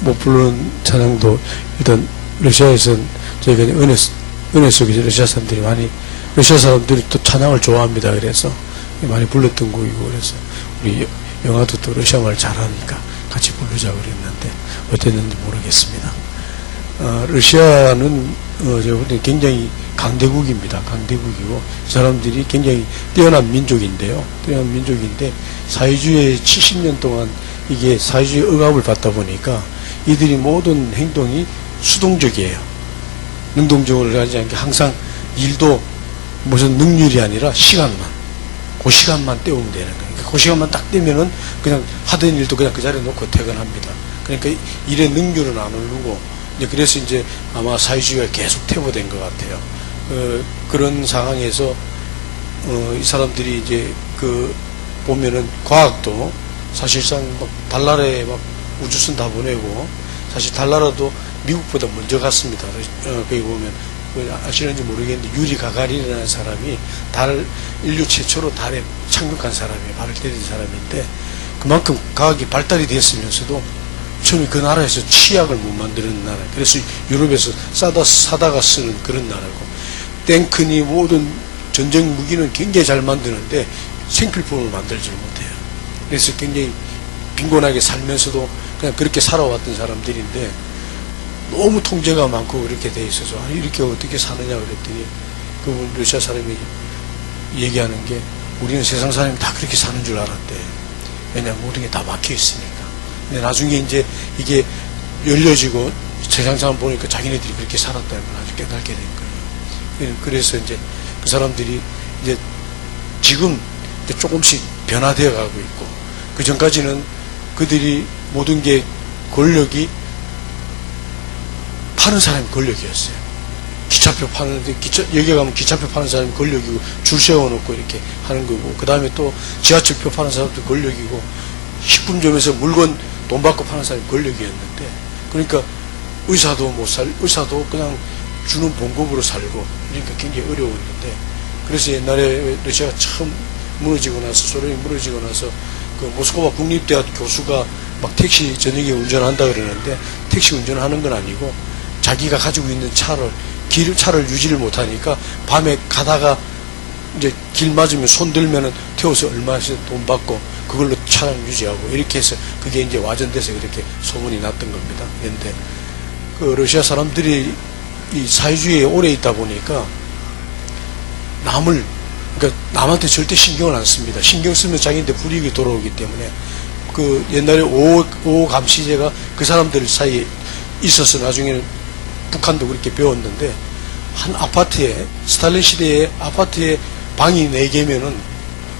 못 부르는 찬양도 일단 러시아에서는 저희가 은혜 속에서 러시아 사람들이 또 찬양을 좋아합니다. 그래서 많이 불렀던 곡이고, 그래서 우리 영화도 또 러시아 말 잘하니까 같이 부르자고 그랬는데 어땠는지 모르겠습니다. 러시아는 제가 볼 때 굉장히 강대국입니다. 강대국이고 이 사람들이 굉장히 뛰어난 민족인데 사회주의에 70년 동안 이게 사회주의 억압을 받다 보니까 이들이 모든 행동이 수동적이에요. 능동적으로 하지 않게 항상 일도 무슨 능률이 아니라 그 시간만 때우면 되는 거니까 그 시간만 딱 되면은 그냥 하던 일도 그냥 그 자리에 놓고 퇴근합니다. 그러니까 일의 능률은 안 오르고 그래서 이제 아마 사회주의가 계속 퇴보된 것 같아요. 그런 상황에서 이 사람들이 이제 보면은 과학도 사실상 막 달나라에 막 우주선 다 보내고 사실 달나라도 미국보다 먼저 갔습니다. 거기 보면 아시는지 모르겠는데 유리 가가린이라는 사람이 인류 최초로 달에 착륙한 사람이에요. 발을 때린 사람인데 그만큼 과학이 발달이 됐으면서도 처음에 그 나라에서 치약을 못 만드는 나라. 그래서 유럽에서 사다가 쓰는 그런 나라고 탱크니 모든 전쟁 무기는 굉장히 잘 만드는데 생필품을 만들지 못해요. 그래서 굉장히 빈곤하게 살면서도 그냥 그렇게 살아왔던 사람들인데 너무 통제가 많고 그렇게 돼 있어서 이렇게 어떻게 사느냐 그랬더니 그분 러시아 사람이 얘기하는 게 우리는 세상 사람이 다 그렇게 사는 줄 알았대. 왜냐하면 모든 게 다 막혀 있으니까. 근데 나중에 이제 이게 열려지고 세상 사람 보니까 자기네들이 그렇게 살았다는 걸 아주 깨닫게 된 거예요. 그래서 이제 그 사람들이 이제 지금 이제 조금씩 변화되어 가고 있고 그 전까지는 그들이 모든 게 권력이 파는 사람이 권력이었어요. 기차표 파는데 여기 가면 기차표 파는 사람이 권력이고 줄 세워놓고 이렇게 하는 거고 그 다음에 또 지하철표 파는 사람도 권력이고 식품점에서 물건 돈 받고 파는 사람이 권력이었는데 그러니까 의사도 그냥 주는 봉급으로 살고 그러니까 굉장히 어려웠는데 그래서 옛날에 러시아가 처음 무너지고 나서 소련이 무너지고 나서 그 모스크바 국립대학 교수가 막 택시 저녁에 운전한다 그러는데 택시 운전하는 건 아니고 자기가 가지고 있는 차를 유지를 못하니까 밤에 가다가 이제 길 맞으면 손 들면은 태워서 얼마씩 돈 받고 그걸로 차량 유지하고 이렇게 해서 그게 이제 와전돼서 그렇게 소문이 났던 겁니다. 그런데 그 러시아 사람들이 이 사회주의에 오래 있다 보니까 그러니까 남한테 절대 신경을 안 씁니다. 신경 쓰면 자기한테 불이익이 돌아오기 때문에 그 옛날에 5.5 감시제가 그 사람들 사이에 있어서 나중에는 북한도 그렇게 배웠는데 한 아파트에 스탈린 시대에 아파트에 방이 4개면은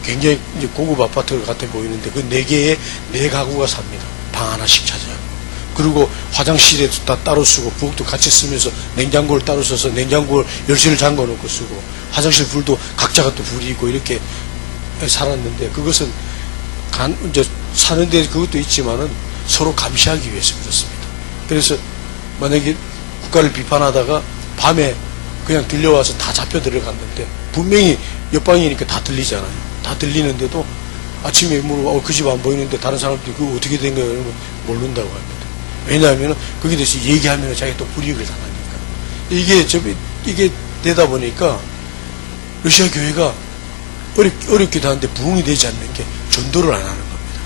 굉장히 이제 고급 아파트 같아 보이는데 그 4개에 4가구가 삽니다. 방 하나씩 차지하고. 그리고 화장실에도 다 따로 쓰고 부엌도 같이 쓰면서 냉장고를 따로 써서 냉장고를 열쇠를 잠궈 놓고 쓰고 화장실 불도 각자가 또 불이 있고 이렇게 살았는데 그것은 이제 사는데 그것도 있지만은 서로 감시하기 위해서 그렇습니다. 그래서 만약에 국가를 비판하다가 밤에 그냥 들려와서 다 잡혀 들어갔는데 분명히 옆방이니까 다 들리잖아요. 다 들리는데도 아침에 그 집 안 보이는데 다른 사람들이 그거 어떻게 된 거예요? 그러면 모른다고 합니다. 왜냐하면 거기에 대해서 얘기하면 자기가 또 불이익을 당하니까. 이게 되다 보니까 러시아 교회가 어렵기도 한데 부흥이 되지 않는 게 전도를 안 하는 겁니다.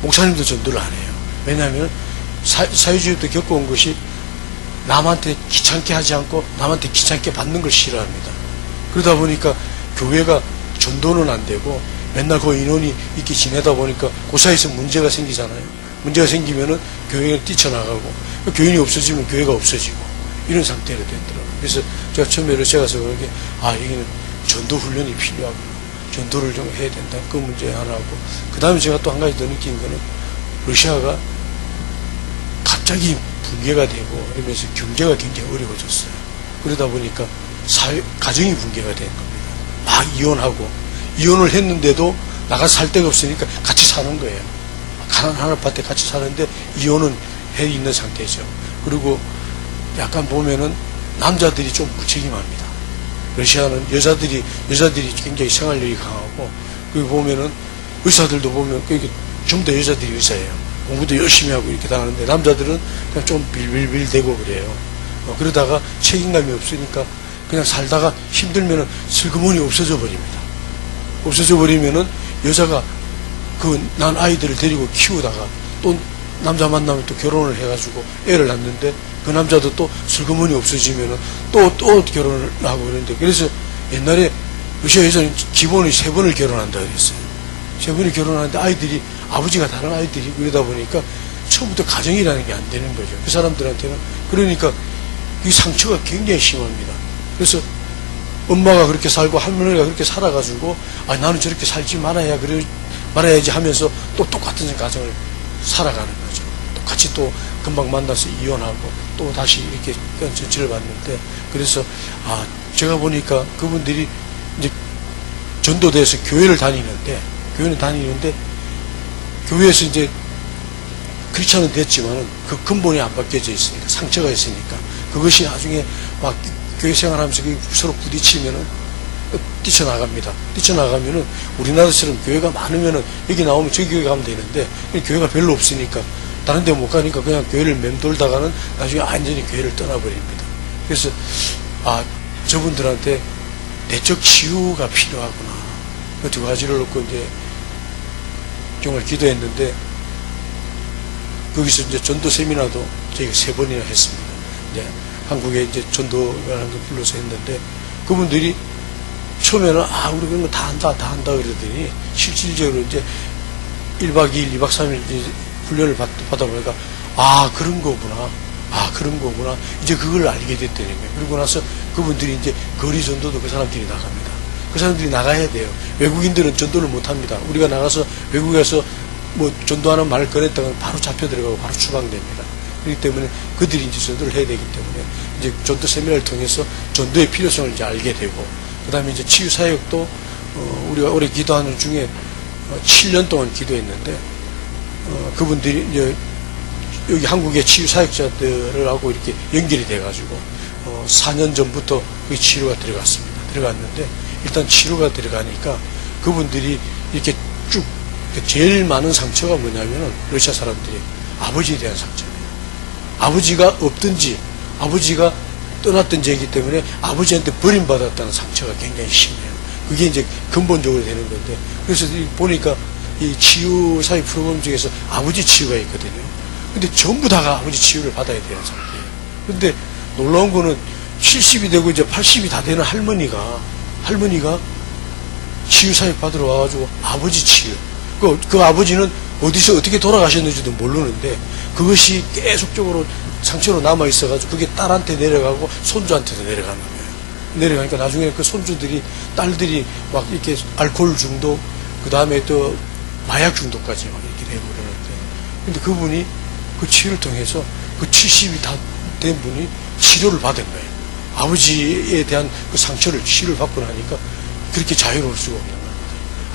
목사님도 전도를 안 해요. 왜냐하면 사회주의부터 겪어온 것이 남한테 귀찮게 하지 않고 남한테 귀찮게 받는 걸 싫어합니다. 그러다 보니까 교회가 전도는 안 되고 맨날 그 인원이 이렇게 지내다 보니까 그 사이에서 문제가 생기잖아요. 문제가 생기면은 교회가 뛰쳐나가고 교인이 없어지면 교회가 없어지고 이런 상태로 되더라고요. 그래서 제가 처음에 러시아 가서 그렇게 여기는 전도 훈련이 필요하고 전도를 좀 해야 된다. 그 문제 하나고 그 다음에 제가 또 한 가지 더 느낀 거는 러시아가 갑자기 붕괴가 되고 이러면서 경제가 굉장히 어려워졌어요. 그러다 보니까 가정이 붕괴가 된 겁니다. 막 이혼을 했는데도 나가서 살 데가 없으니까 같이 사는 거예요. 가난한 아파트에 같이 사는데 이혼은 해 있는 상태죠. 그리고 약간 보면은 남자들이 좀 무책임합니다. 러시아는 여자들이 굉장히 생활력이 강하고 그리고 보면은 의사들도 보면 전부 다 여자들이 의사예요. 공부도 열심히 하고 이렇게 당하는데, 남자들은 그냥 좀 빌빌빌 대고 그래요. 그러다가 책임감이 없으니까 그냥 살다가 힘들면은 슬그머니 없어져 버립니다. 없어져 버리면은 여자가 난 아이들을 데리고 키우다가 또 남자 만나면 또 결혼을 해가지고 애를 낳는데, 그 남자도 또 슬그머니 없어지면은 또 결혼을 하고 그러는데, 그래서 옛날에 러시아에서는 기본이 3번을 결혼한다 그랬어요. 3번을 결혼하는데 아이들이, 아버지가 다른 아이들이, 그러다 보니까 처음부터 가정이라는 게 안 되는 거죠. 그 사람들한테는. 그러니까 이 상처가 굉장히 심합니다. 그래서 엄마가 그렇게 살고 할머니가 그렇게 살아가지고, 나는 저렇게 살지 말아야지 하면서 또 똑같은 가정을 살아가는 거죠. 똑같이 또 금방 만나서 이혼하고 또 다시 이렇게 전치를 받는데, 그래서 제가 보니까 그분들이 이제 전도돼서 교회를 다니는데 교회에서 이제 크리스찬은 됐지만은 그 근본이 안 바뀌어져 있으니까, 상처가 있으니까 그것이 나중에 막 교회 생활하면서 서로 부딪히면은 뛰쳐나갑니다. 뛰쳐나가면은 우리나라처럼 교회가 많으면은 여기 나오면 저기 교회 가면 되는데, 교회가 별로 없으니까 다른 데 못 가니까 그냥 교회를 맴돌다가는 나중에 완전히 교회를 떠나버립니다. 그래서 저분들한테 내적 치유가 필요하구나. 그 2가지를 놓고 이제 정말 기도했는데, 거기서 이제 전도 세미나도 저희가 3번이나 했습니다. 이제 한국에 이제 전도라는 걸 불러서 했는데, 그분들이 처음에는 우리 그런 거 다 한다 그러더니, 실질적으로 이제 1박 2일, 2박 3일 이제 훈련을 받다 보니까 그런 거구나. 이제 그걸 알게 됐다는 거예요. 그리고 나서 그분들이 이제 거리 전도도 그 사람들이 나갑니다. 그 사람들이 나가야 돼요. 외국인들은 전도를 못 합니다. 우리가 나가서 외국에서 뭐 전도하는 말을 꺼냈다가 바로 잡혀 들어가고 바로 추방됩니다. 그렇기 때문에 그들이 이제 전도를 해야 되기 때문에 이제 전도 세미나를 통해서 전도의 필요성을 이제 알게 되고, 그 다음에 이제 치유 사역도 우리가 올해 기도하는 중에 7년 동안 기도했는데, 그분들이 이제 여기 한국의 치유 사역자들하고 이렇게 연결이 돼가지고 4년 전부터 그 치료가 들어갔는데, 일단 치료가 들어가니까 그분들이 이렇게 쭉, 제일 많은 상처가 뭐냐면은 러시아 사람들이 아버지에 대한 상처입니다. 아버지가 없든지 아버지가 떠났든지 하기 때문에 아버지한테 버림받았다는 상처가 굉장히 심해요. 그게 이제 근본적으로 되는 건데, 그래서 보니까 이 치유 사회 프로그램 중에서 아버지 치유가 있거든요. 근데 전부 다가 아버지 치유를 받아야 되는 상태예요. 근데 놀라운 거는 70이 되고 이제 80이 다 되는 할머니가 치유 사역 받으러 와가지고 아버지 치유. 그 아버지는 어디서 어떻게 돌아가셨는지도 모르는데, 그것이 계속적으로 상처로 남아있어가지고 그게 딸한테 내려가고 손주한테도 내려가는 거예요. 내려가니까 나중에 그 손주들이, 딸들이 막 이렇게 알코올 중독, 그 다음에 또 마약 중독까지 막 이렇게 되고 그러는데, 근데 그분이 그 치유를 통해서 그 70이 다 된 분이 치료를 받은 거예요. 아버지에 대한 그 상처를 치료를 받고 나니까 그렇게 자유로울 수가 없는 겁니다.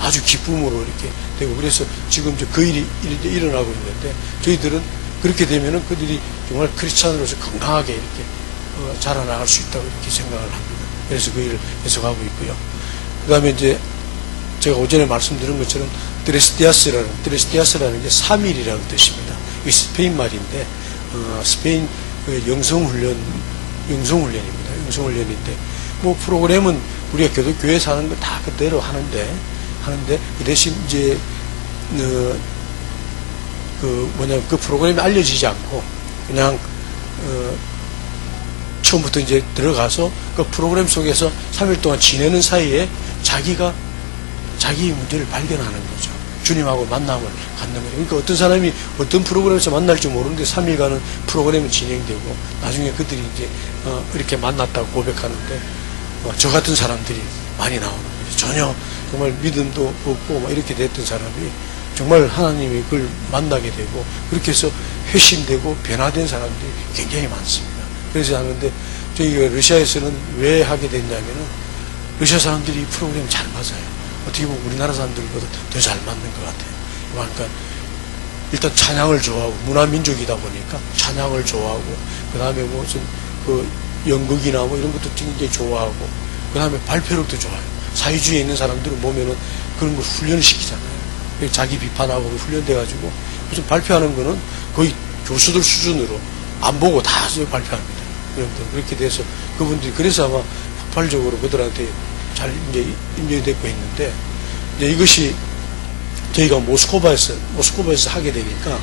아주 기쁨으로 이렇게 되고, 그래서 지금 이제 그 일이 일어나고 있는데, 저희들은 그렇게 되면은 그들이 정말 크리스찬으로서 건강하게 이렇게 자라나갈 수 있다고 이렇게 생각을 합니다. 그래서 그 일을 계속하고 있고요. 그 다음에 이제 제가 오전에 말씀드린 것처럼 드레스디아스라는 게 3일이라는 뜻입니다. 이게 스페인 말인데, 스페인 영성훈련입니다. 영성훈련인데, 뭐 프로그램은 우리가 교회에서 하는 거 다 그대로 하는데 그 대신 이제 그 프로그램이 알려지지 않고 그냥 처음부터 이제 들어가서 그 프로그램 속에서 3일 동안 지내는 사이에 자기가 자기의 문제를 발견하는 거죠. 주님하고 만남을 갖는 거죠. 그러니까 어떤 사람이 어떤 프로그램에서 만날지 모르는데 3일간은 프로그램이 진행되고, 나중에 그들이 이제 이렇게 만났다고 고백하는데, 저 같은 사람들이 많이 나오는 거죠. 전혀 정말 믿음도 없고 막 이렇게 됐던 사람이 정말 하나님이 그걸 만나게 되고, 그렇게 해서 회심되고 변화된 사람들이 굉장히 많습니다. 그래서 하는데, 저희가 러시아에서는 왜 하게 됐냐면은 러시아 사람들이 이 프로그램 잘 맞아요. 어떻게 보면 우리나라 사람들보다 더 잘 맞는 것 같아요. 그러니까 일단 찬양을 좋아하고, 문화민족이다 보니까 찬양을 좋아하고, 그 다음에 무슨 그 연극이나 뭐 이런 것도 굉장히 좋아하고, 그 다음에 발표력도 좋아요. 사회주의에 있는 사람들은 보면은 그런 걸 훈련을 시키잖아요. 자기 비판하고 훈련돼가지고 무슨 발표하는 거는 거의 교수들 수준으로 안 보고 다 발표합니다. 그렇게 돼서 그분들이 그래서 아마 폭발적으로 그들한테 잘 이제 인정됐고 했는데, 이제 이것이 저희가 모스크바에서 하게 되니까,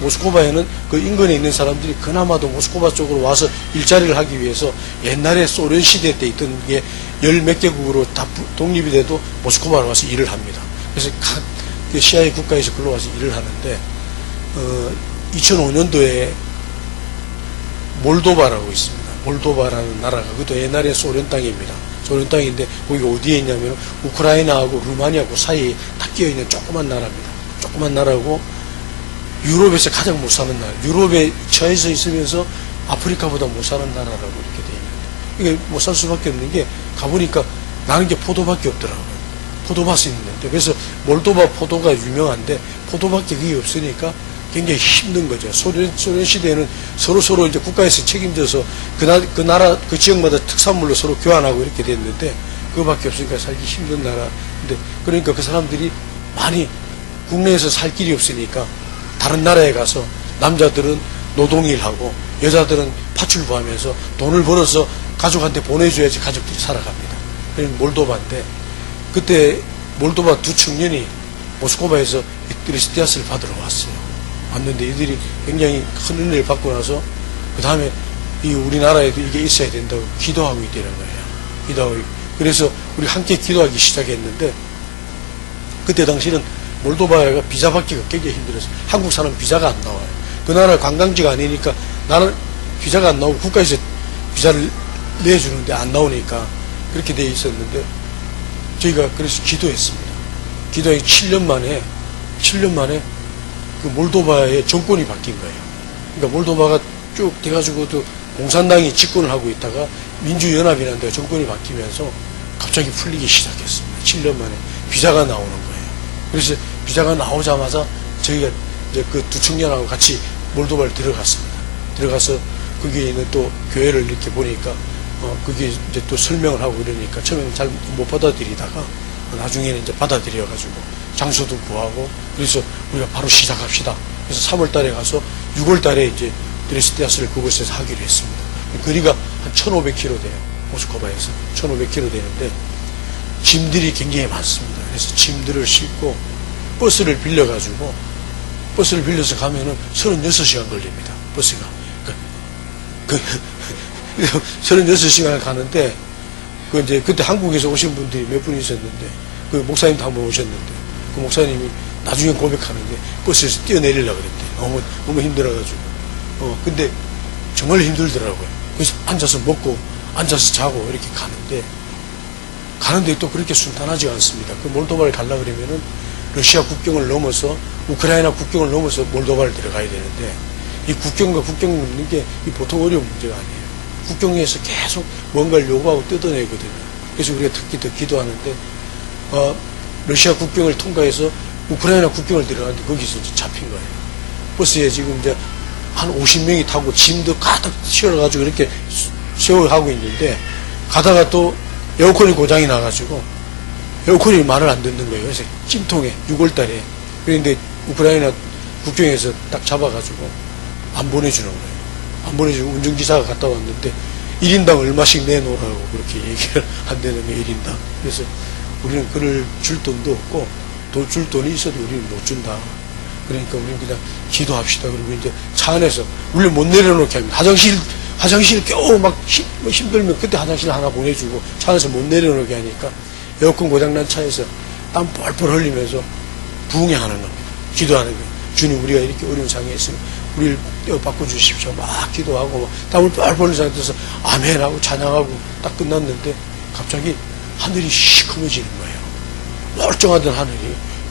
모스크바에는 그 인근에 있는 사람들이 그나마도 모스크바 쪽으로 와서 일자리를 하기 위해서 옛날에 소련 시대 때 있던 게 열 몇 개국으로 다 독립이 돼도 모스크바로 와서 일을 합니다. 그래서 각 시아의 국가에서 글로 와서 일을 하는데, 2005년도에 몰도바라고 있습니다. 몰도바라는 나라가, 그것도 옛날에 소련 땅입니다. 소련 땅인데 거기 어디에 있냐면 우크라이나하고 루마니아하고 사이에 딱 끼어있는 조그만 나라입니다. 조그만 나라고 유럽에서 가장 못 사는 나라, 유럽에 처해서 있으면서 아프리카보다 못 사는 나라라고 이렇게 되어 있는데, 이게 못 살 수밖에 없는 게, 가보니까 나는 게 포도밖에 없더라고요. 포도밭이 있는데, 그래서 몰도바 포도가 유명한데 포도밖에 그게 없으니까 굉장히 힘든 거죠. 소련 시대에는 서로 이제 국가에서 책임져서 그 나라 그 지역마다 특산물로 서로 교환하고 이렇게 됐는데, 그거밖에 없으니까 살기 힘든 나라인데, 그러니까 그 사람들이 많이 국내에서 살 길이 없으니까 다른 나라에 가서 남자들은 노동일하고 여자들은 파출부하면서 돈을 벌어서 가족한테 보내줘야지 가족들이 살아갑니다. 그런 몰도바인데, 그때 몰도바 두 청년이 모스크바에서 드레스티아스를 받으러 왔어요. 왔는데 이들이 굉장히 큰 은혜를 받고 나서 그 다음에 우리나라에도 이게 있어야 된다고 기도하고 있다는 거예요. 기도하고. 그래서 우리 함께 기도하기 시작했는데, 그때 당시는 몰도바가 비자 받기가 굉장히 힘들었어요. 한국 사람 비자가 안 나와요. 그 나라 관광지가 아니니까 나는 비자가 안 나오고 국가에서 비자를 내주는데 안 나오니까 그렇게 돼 있었는데, 저희가 그래서 기도했습니다. 기도해 7년 만에 그 몰도바의 정권이 바뀐 거예요. 그러니까 몰도바가 쭉 돼가지고도 공산당이 집권을 하고 있다가 민주연합이라는 데가 정권이 바뀌면서 갑자기 풀리기 시작했습니다. 7년 만에 비자가 나오는 거예요. 그래서 비자가 나오자마자 저희가 이제 그 두 청년하고 같이 몰도바를 들어갔습니다. 들어가서 거기에 있는 또 교회를 이렇게 보니까 그게 이제 또 설명을 하고 이러니까 처음에는 잘 못 받아들이다가 나중에는 이제 받아들여가지고 장소도 구하고, 그래서 우리가 바로 시작합시다. 그래서 3월 달에 가서 6월 달에 이제 드레스티아스를 그곳에서 하기로 했습니다. 거리가 한 1,500km 돼요. 모스크바에서 1,500km 되는데 짐들이 굉장히 많습니다. 그래서 짐들을 싣고 버스를 빌려서 가면은 36시간 걸립니다. 버스가. 36시간을 가는데, 그때 한국에서 오신 분들이 몇 분 있었는데, 그 목사님도 한 번 오셨는데, 그 목사님이 나중에 고백하는데 버스에서 뛰어내리려고 그랬대. 너무 힘들어가지고. 근데 정말 힘들더라고요. 그래서 앉아서 먹고, 앉아서 자고 이렇게 가는데 또 그렇게 순탄하지 않습니다. 그 몰도바를 가려고 그러면은 러시아 국경을 넘어서, 우크라이나 국경을 넘어서 몰도바를 들어가야 되는데, 이 국경과 국경 넘는 게 보통 어려운 문제가 아니에요. 국경에서 계속 뭔가를 요구하고 뜯어내거든요. 그래서 우리가 특히 더 기도하는데, 러시아 국경을 통과해서 우크라이나 국경을 들어가는데 거기서 이제 잡힌 거예요. 버스에 지금 이제 한 50명이 타고 짐도 가득 실어가지고 이렇게 세월하고 있는데, 가다가 또 에어컨이 고장이 나가지고 에어컨이 말을 안 듣는 거예요. 그래서 찜통에 6월 달에. 그런데 우크라이나 국경에서 딱 잡아가지고 안 보내주는 거예요. 안 보내주고 운전기사가 갔다 왔는데 1인당 얼마씩 내놓으라고 그렇게 얘기를 한다는 거예요. 1인당. 그래서 우리는 그를 줄 돈도 없고, 줄 돈이 있어도 우리는 못 준다. 그러니까 우리는 그냥 기도합시다. 그리고 이제 차 안에서 우리를 못 내려놓게 합니다. 화장실 겨우 막 힘들면 그때 화장실 하나 보내주고 차 안에서 못 내려놓게 하니까 에어컨 고장난 차에서 땀 뻘뻘 흘리면서 부흥하는 겁니다. 기도하는 거예요. 주님, 우리가 이렇게 어려운 상황에 있으면 우리를 바꿔주십시오. 막 기도하고 막 땀을 뻘뻘 흘린 상태에서 아멘하고 찬양하고 딱 끝났는데 갑자기 하늘이 시커머지는 거예요. 멀쩡하던 하늘이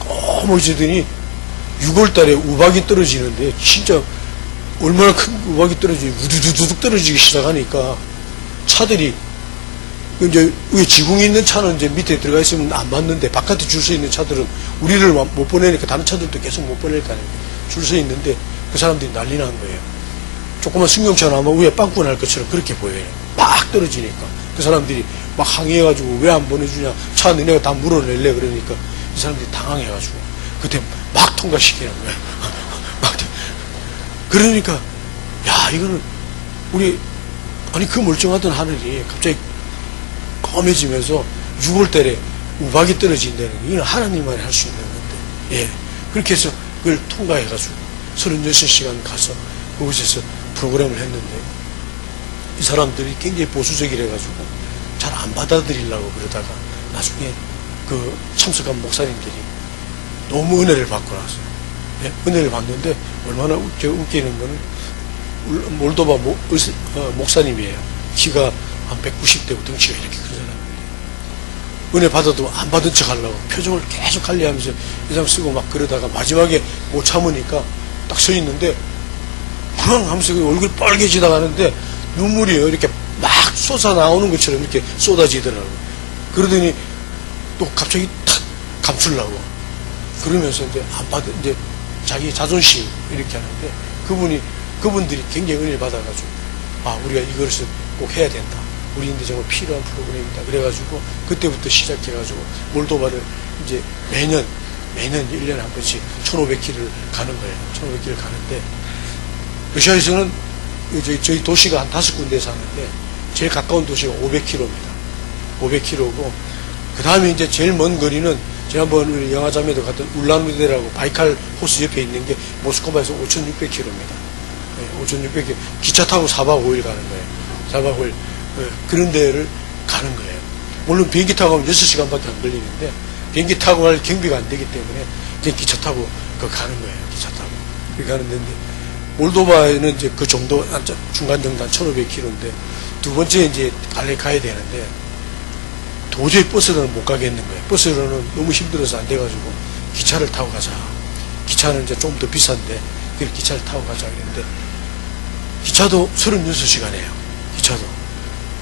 검어지더니 6월 달에 우박이 떨어지는데, 진짜 얼마나 큰 우박이 떨어지고 우두두둑 떨어지기 시작하니까 차들이, 이제 위에 지붕이 있는 차는 이제 밑에 들어가 있으면 안 맞는데, 바깥에 줄 서 있는 차들은 우리를 못 보내니까 다른 차들도 계속 못 보낼 거 아닙니까? 줄 서 있는데 그 사람들이 난리 난 거예요. 조그만 승용차 나오면 위에 빵꾸 날 것처럼 그렇게 보여요. 막 떨어지니까. 그 사람들이 막 항의해가지고 왜 안 보내주냐, 차 너네가 다 물어낼래. 그러니까 이 사람들이 당황해가지고 그때 막 통과시키는 거예요. 막 그러니까 야 이거는 우리 아니 그 멀쩡하던 하늘이 갑자기 검해지면서 6월달에 우박이 떨어진다는 게 이건 하나님만이 할 수 있는 건데 예 그렇게 해서 그걸 통과해가지고 36시간 가서 그곳에서 프로그램을 했는데 이 사람들이 굉장히 보수적이라가지고 잘 안 받아들이려고 그러다가 나중에 그 참석한 목사님들이 너무 은혜를 받고 나서요. 예? 은혜를 받는데 얼마나 웃기는 거는 몰도바 목사님이에요. 키가 한 190대고 덩치가 이렇게 큰 사람인데 은혜 받아도 안 받은 척 하려고 표정을 계속 관리하면서 이상 쓰고 막 그러다가 마지막에 못 참으니까 딱 서 있는데 그냥 하면서 얼굴 빨개지다 가는데 눈물이요 이렇게 막 쏟아 나오는 것처럼 이렇게 쏟아지더라고요. 그러더니 또 갑자기 탁 감추려고 그러면서 이제 안 받은 이제 자기 자존심 이렇게 하는데 그분들이 굉장히 은혜를 받아가지고 아 우리가 이것을 꼭 해야 된다. 우리인데 정말 필요한 프로그램이다. 그래가지고 그때부터 시작해가지고 몰도바를 이제 매년 1년에 한 번씩 1500km를 가는 거예요. 1500km를 가는데 러시아에서는 저희 도시가 한 5군데 사는데 제일 가까운 도시가 500km입니다. 500km고 그 다음에 이제 제일 먼 거리는 지난번 우리 영화자매도 갔던 울란우데라고 바이칼 호수 옆에 있는 게 모스크바에서 5,600km입니다. 네, 5,600km 기차 타고 4박 5일 가는 거예요. 4박 5일 네, 그런 데를 가는 거예요. 물론 비행기 타고 가면 6시간밖에 안 걸리는데 비행기 타고 갈 경비가 안 되기 때문에 그냥 기차 타고 가는 거예요. 기차 타고 그렇게 가는 데인데 몰도바에는 이제 그 정도 중간 정도 한 1,500km인데 두 번째 이제 가야 되는데 도저히 버스로는 못 가겠는 거예요. 버스로는 너무 힘들어서 안 돼가지고 기차를 타고 가자. 기차는 이제 좀 더 비싼데 그래서 기차를 타고 가자 그랬는데 기차도 36시간이에요. 기차도.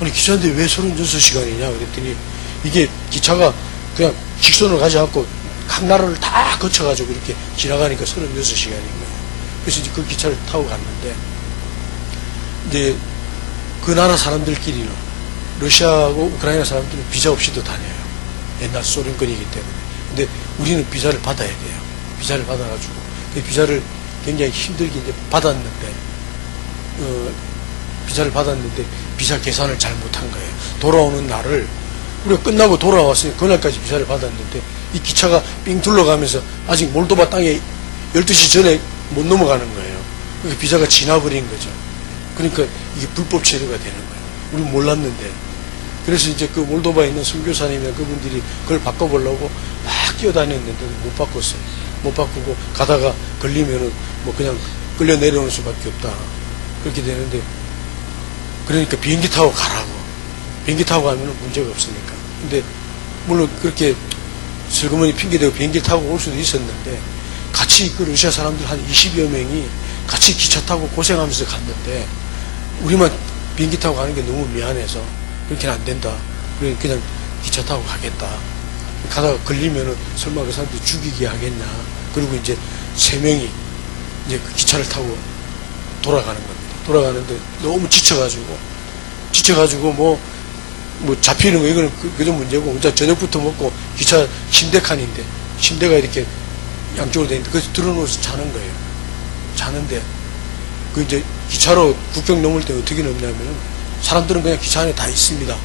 아니 기차인데 왜 36시간이냐 그랬더니 이게 기차가 그냥 직선으로 가지 않고 각 나라를 다 거쳐가지고 이렇게 지나가니까 36시간인 거예요. 그래서 이제 그 기차를 타고 갔는데 이제 그 나라 사람들끼리는 러시아하고 우크라이나 사람들은 비자 없이도 다녀요. 옛날 소련권이기 때문에. 근데 우리는 비자를 받아야 돼요. 비자를 받아가지고 그 비자를 굉장히 힘들게 이제 받았는데 비자를 받았는데 비자 계산을 잘 못한 거예요. 돌아오는 날을 우리가 끝나고 돌아왔으니 그날까지 비자를 받았는데 이 기차가 삥 둘러가면서 아직 몰도바 땅에 12시 전에 못 넘어가는 거예요. 그러니까 비자가 지나버린 거죠. 그러니까 이게 불법 체류가 되는 거예요. 우리는 몰랐는데. 그래서 이제 그 몰도바에 있는 선교사님이나 그분들이 그걸 바꿔보려고 막 뛰어다녔는데 못 바꿨어요. 못 바꾸고 가다가 걸리면은 뭐 그냥 끌려 내려오는 수밖에 없다. 그렇게 되는데 그러니까 비행기 타고 가라고. 비행기 타고 가면은 문제가 없으니까. 근데 물론 그렇게 슬그머니 핑계대고 비행기 타고 올 수도 있었는데 같이 그 러시아 사람들 한 20여 명이 같이 기차 타고 고생하면서 갔는데 우리만 비행기 타고 가는 게 너무 미안해서 그렇게는 안 된다. 그냥 기차 타고 가겠다. 가다가 걸리면은 설마 그 사람들 죽이게 하겠냐. 그리고 이제 3명이 이제 그 기차를 타고 돌아가는 겁니다. 돌아가는데 너무 지쳐가지고 뭐 잡히는 거 이거는 그저 문제고 혼자 저녁부터 먹고 기차 침대 칸인데 침대가 이렇게 양쪽으로 돼 있는데 그래서 들어놓아서 자는 거예요. 자는데 그 이제 기차로 국경 넘을 때 어떻게 넘냐면은 사람들은 그냥 기차 안에 다 있습니다.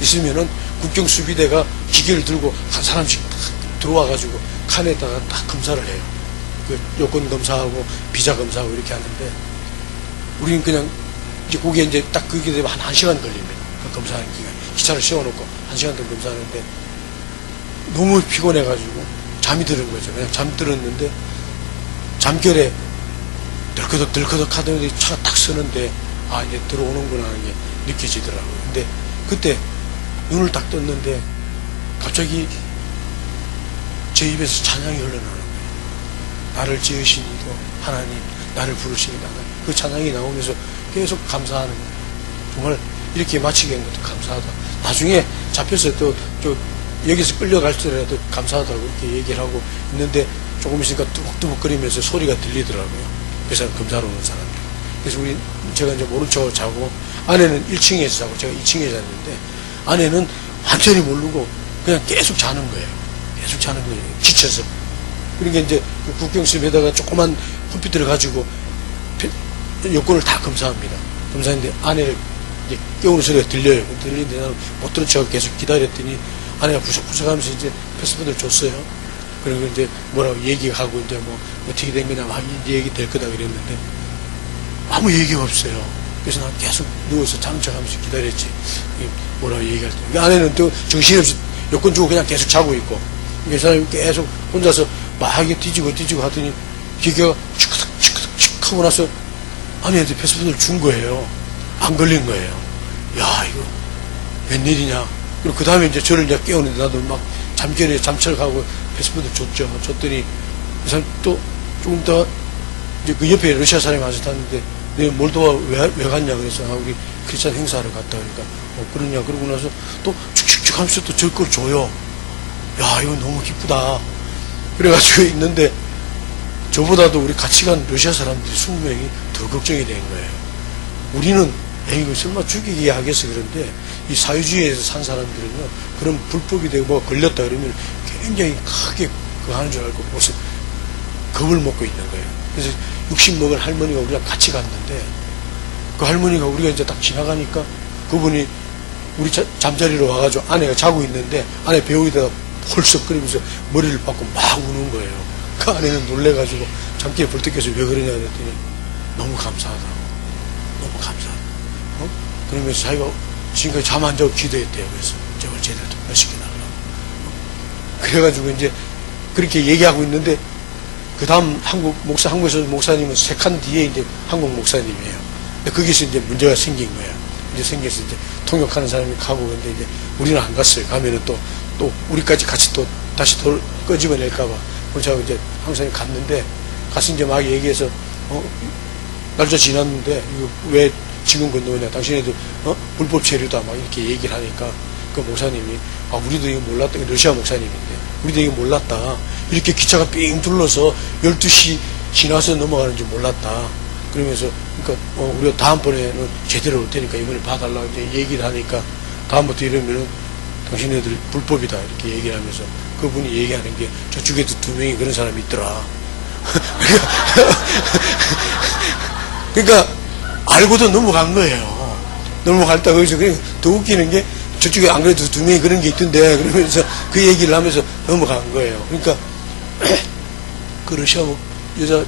있으면은 국경 수비대가 기계를 들고 한 사람씩 들어와가지고 칸에다가 다 검사를 해요. 그 여권 검사하고 비자 검사하고 이렇게 하는데 우리는 그냥 이제 거기에 이제 딱 그게 되면 한 1시간 걸립니다. 그 검사하는 기간. 기차를 세워놓고 1시간 동안 검사하는데 너무 피곤해가지고 잠이 드는 거죠. 그냥 잠들었는데 잠결에 덜커덕 하더니 차가 딱 서는데 아 이제 들어오는구나 하는 게 느껴지더라고요. 근데 그때 눈을 딱 떴는데 갑자기 제 입에서 찬양이 흘러나오는 거예요. 나를 지으신 이도 하나님, 나를 부르신 이도 하나님. 그 찬양이 나오면서 계속 감사하는 거예요. 정말 이렇게 마치게 한 것도 감사하다. 나중에 잡혀서 또 여기서 끌려갈 때라도 감사하다고 이렇게 얘기를 하고 있는데 조금 있으니까 뚜벅뚜벅거리면서 소리가 들리더라고요. 그 사람 검사로 오는 사람들. 그래서 제가 이제 모른 척 자고 아내는 1층에서 자고 제가 2층에 잤는데 아내는 완전히 모르고 그냥 계속 자는 거예요. 계속 자는 거예요. 지쳐서. 그러니까 이제 그 국경수비에다가 조그만 컴퓨터를 가지고 여권을 다 검사합니다. 검사했는데 아내를 이제 깨우는 소리가 들려요. 들리는데 나는 못 들은 척 계속 기다렸더니 아내가 부석부석하면서 이제 패스포드를 줬어요. 그리고 이제 뭐라고 얘기하고 이제 뭐 어떻게 된 거냐 막 이제 얘기 될 거다 그랬는데 아무 얘기가 없어요. 그래서 난 계속 누워서 자는 척 하면서 기다렸지. 뭐라고 얘기할 때. 그러니까 아내는 또 정신없이 여권 주고 그냥 계속 자고 있고. 그 사람이 계속 혼자서 막 이게 뒤지고 하더니 기계가 칙칙칙 하고 나서 아내한테 패스포드를 준 거예요. 안 걸린 거예요. 야, 이거 웬일이냐. 그리고 그 다음에 이제 저를 이제 깨우는데 나도 막 잠결에 잠철하고 패스포드 줬죠. 줬더니 그 사람 또 조금 더 이제 그 옆에 러시아 사람이 와서 탔는데 내가 몰도와 왜 갔냐 그래서 아, 우리 크리스찬 행사를 갔다 그러니까 그러냐 그러고 나서 또 축축축 하면서 또 저 걸 줘요. 야, 이거 너무 기쁘다. 그래가지고 있는데 저보다도 우리 같이 간 러시아 사람들이 20명이 더 걱정이 된 거예요. 우리는 이거 설마 죽이게 하겠어 그런데 이 사회주의에서 산 사람들은요 그런 불법이 되고 뭐 걸렸다 그러면 굉장히 크게 그거 하는 줄 알고 무슨 겁을 먹고 있는 거예요. 그래서 60 먹은 할머니가 우리랑 같이 갔는데 그 할머니가 우리가 이제 딱 지나가니까 그분이 우리 잠자리로 와가지고 아내가 자고 있는데 아내 배우에다가 홀썩거리면서 머리를 박고 막 우는 거예요. 그 아내는 놀래가지고 잠기에 벌떡 깨서 왜 그러냐 그랬더니 너무 감사하다고. 너무 감사하다. 그러면서 자기가 지금까지 잠 안 자고 기도했대요. 그래서 제발 제대로 통과시켜달라고. 그래가지고 이제 그렇게 얘기하고 있는데 그 다음 한국에서 목사님은 3칸 뒤에 이제 한국 목사님이에요. 근데 거기서 이제 문제가 생긴 거예요. 이제 생겨서 이제 통역하는 사람이 가고 근데 이제 우리는 안 갔어요. 가면은 또 우리까지 같이 또 다시 끄집어낼까봐. 그래서 제가 이제 항상 갔는데 가서 이제 막 얘기해서 날짜 지났는데 이거 왜 지금 건너오냐 당신네들 불법 체류다 막 이렇게 얘기를 하니까 그 목사님이 아 우리도 이거 몰랐다. 러시아 목사님인데 우리도 이거 몰랐다. 이렇게 기차가 삥 둘러서 12시 지나서 넘어가는 줄 몰랐다. 그러면서 그러니까 우리가 다음번에는 제대로 올 테니까 이번에 봐달라고 이제 얘기를 하니까 다음부터 이러면은 당신네들 불법이다 이렇게 얘기를 하면서 그분이 얘기하는 게 저쪽에도 2명이 그런 사람이 있더라. 그러니까 알고도 넘어간 거예요. 넘어갔다 거기서 그냥 더 웃기는 게 저쪽에 안 그래도 2명이 그런 게 있던데 그러면서 그 얘기를 하면서 넘어간 거예요. 그러니까 그 러시아 여자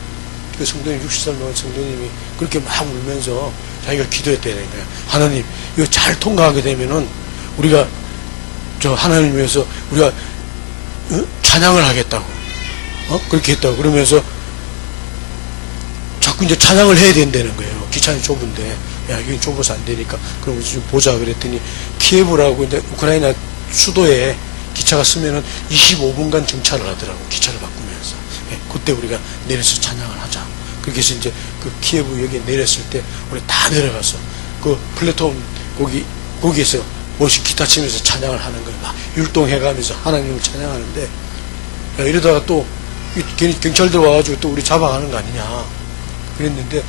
그 성도님 60살 먹은 성도님이 그렇게 막 울면서 자기가 기도했다는 거예요. 하나님 이거 잘 통과하게 되면은 우리가 저 하나님 위해서 우리가 찬양을 하겠다고 그렇게 했다고 그러면서 자꾸 이제 찬양을 해야 된다는 거예요. 기차는 좁은데 야 이게 좁아서 안 되니까 그럼 좀 보자 그랬더니 키예브라고 이제 우크라이나 수도에 기차가 쓰면은 25분간 정차를 하더라고. 기차를 바꾸면서 그때 우리가 내려서 찬양을 하자. 그렇게 해서 이제 그 키예브역에 내렸을 때 우리 다 내려가서 그 플랫폼 거기에서 멋있게 기타 치면서 찬양을 하는 거예요. 막 율동해가면서 하나님을 찬양하는데 야, 이러다가 또 경찰들 와가지고 또 우리 잡아가는 거 아니냐 그랬는데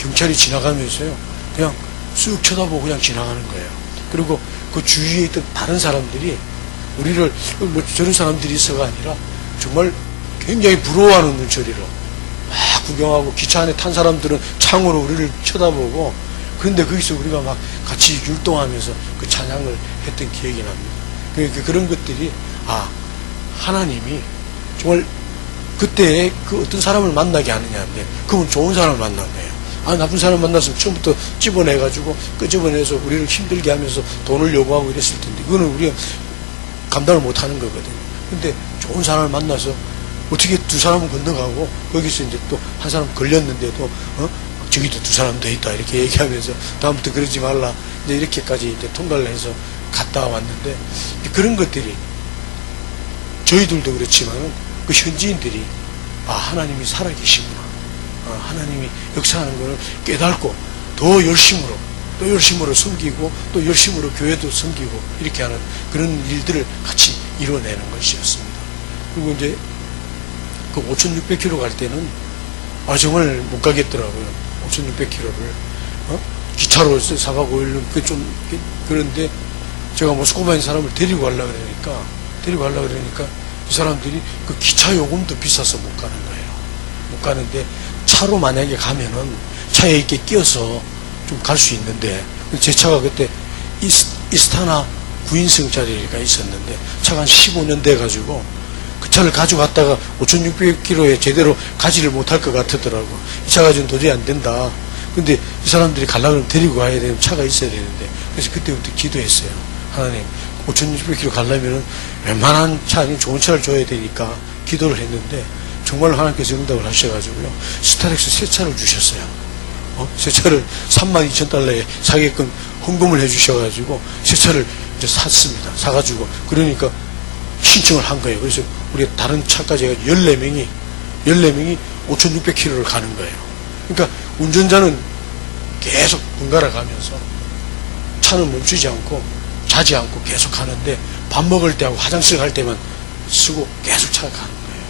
경찰이 지나가면서요 그냥 쑥 쳐다보고 그냥 지나가는 거예요. 그리고 그 주위에 있던 다른 사람들이 우리를 뭐 저런 사람들이 있어가 아니라 정말 굉장히 부러워하는 눈초리로 막 구경하고 기차 안에 탄 사람들은 창으로 우리를 쳐다보고 그런데 거기서 우리가 막 같이 율동하면서 그 찬양을 했던 기억이 납니다. 그런 것들이 하나님이 정말 그때 그 어떤 사람을 만나게 하느냐인데 그분 좋은 사람을 만난 거예요. 나쁜 사람 만났으면 처음부터 찝어내가지고 끄집어내서 우리를 힘들게 하면서 돈을 요구하고 이랬을 텐데 그거는 우리가 감당을 못하는 거거든요. 근데 좋은 사람을 만나서 어떻게 2사람은 건너가고 거기서 이제 또 한 사람 걸렸는데도 저기도 2사람 더 있다 이렇게 얘기하면서 다음부터 그러지 말라 이제 이렇게까지 이제 통과를 해서 갔다 왔는데 그런 것들이 저희들도 그렇지만은 그 현지인들이 하나님이 살아계시구나 하나님이 역사하는 것을 깨닫고 더 열심으로 섬기고 또 열심으로 교회도 섬기고 이렇게 하는 그런 일들을 같이 이뤄내는 것이었습니다. 그리고 이제 그 5,600km 갈 때는 정말 못 가겠더라고요. 5,600km를 기차로 4박 5일은 그런데 제가 모스크바에 있는 사람을 데리고 가려고 그러니까 이 사람들이 그 기차 요금도 비싸서 못 가는 거예요. 못 가는데 차로 만약에 가면은 차에 이렇게 끼어서 좀 갈 수 있는데, 제 차가 그때 이스타나 9인승짜리가 있었는데 차가 한 15년 돼가지고 그 차를 가져갔다가 5,600km에 제대로 가지를 못할 것 같더라고. 이 차 가지고는 도저히 안 된다. 근데 이 사람들이 가려면 데리고 가야 되는 차가 있어야 되는데, 그래서 그때부터 기도했어요. 하나님, 5,600km 가려면 웬만한 차 아니면 좋은 차를 줘야 되니까 기도를 했는데, 정말로 하나님께서 응답을 하셔가지고요, 스타렉스 새 차를 주셨어요. 새 차를 32,000달러에 사게끔 헌금을 해주셔가지고 새 차를 이제 샀습니다. 사가지고 그러니까 신청을 한 거예요. 그래서 우리가 다른 차까지 해가지고 14명이 5,600km를 가는 거예요. 그러니까 운전자는 계속 번갈아 가면서 차는 멈추지 않고 자지 않고 계속 가는데, 밥 먹을 때하고 화장실 갈 때만 쓰고 계속 차가 가는 거예요.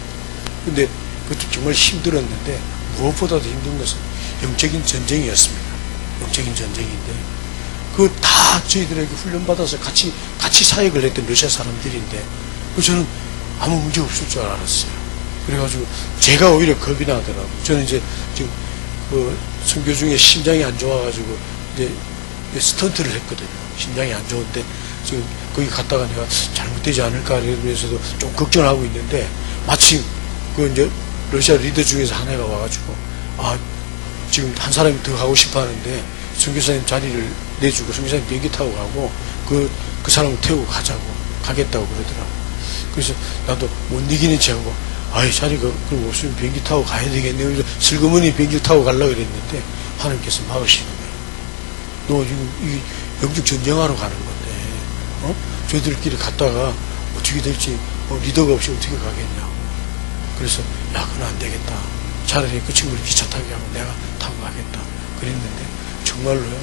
근데 그것도 정말 힘들었는데, 무엇보다도 힘든 것은 영적인 전쟁이었습니다. 영적인 전쟁인데, 그 다 저희들에게 훈련받아서 같이 사역을 했던 러시아 사람들인데, 저는 아무 문제 없을 줄 알았어요. 그래가지고 제가 오히려 겁이 나더라고요. 저는 이제 지금 선교 중에 심장이 안 좋아가지고 이제 스턴트를 했거든요. 심장이 안 좋은데 지금 거기 갔다가 내가 잘못되지 않을까 이러면서도 좀 걱정하고 있는데, 마침 그 이제 러시아 리더 중에서 하나가 와가지고, 지금 한 사람이 더 가고 싶어 하는데 선교사님 자리를 내주고 선교사님 비행기 타고 가고 그 사람을 태우고 가겠다고 그러더라고. 그래서 나도 못 이기는 체하고, 자리가 그럼 없으면 비행기 타고 가야 되겠네. 그래서 슬그머니 비행기 타고 가려고 그랬는데 하나님께서 막으시는 거예요. 너 지금 이 영적 전쟁하러 가는 건데, 저희들끼리 갔다가 어떻게 될지 리더가 없이 어떻게 가겠냐고. 그래서 그건 안 되겠다. 차라리 그 친구를 기차 타게 하고 내가 타고 가겠다. 그랬는데 정말로요,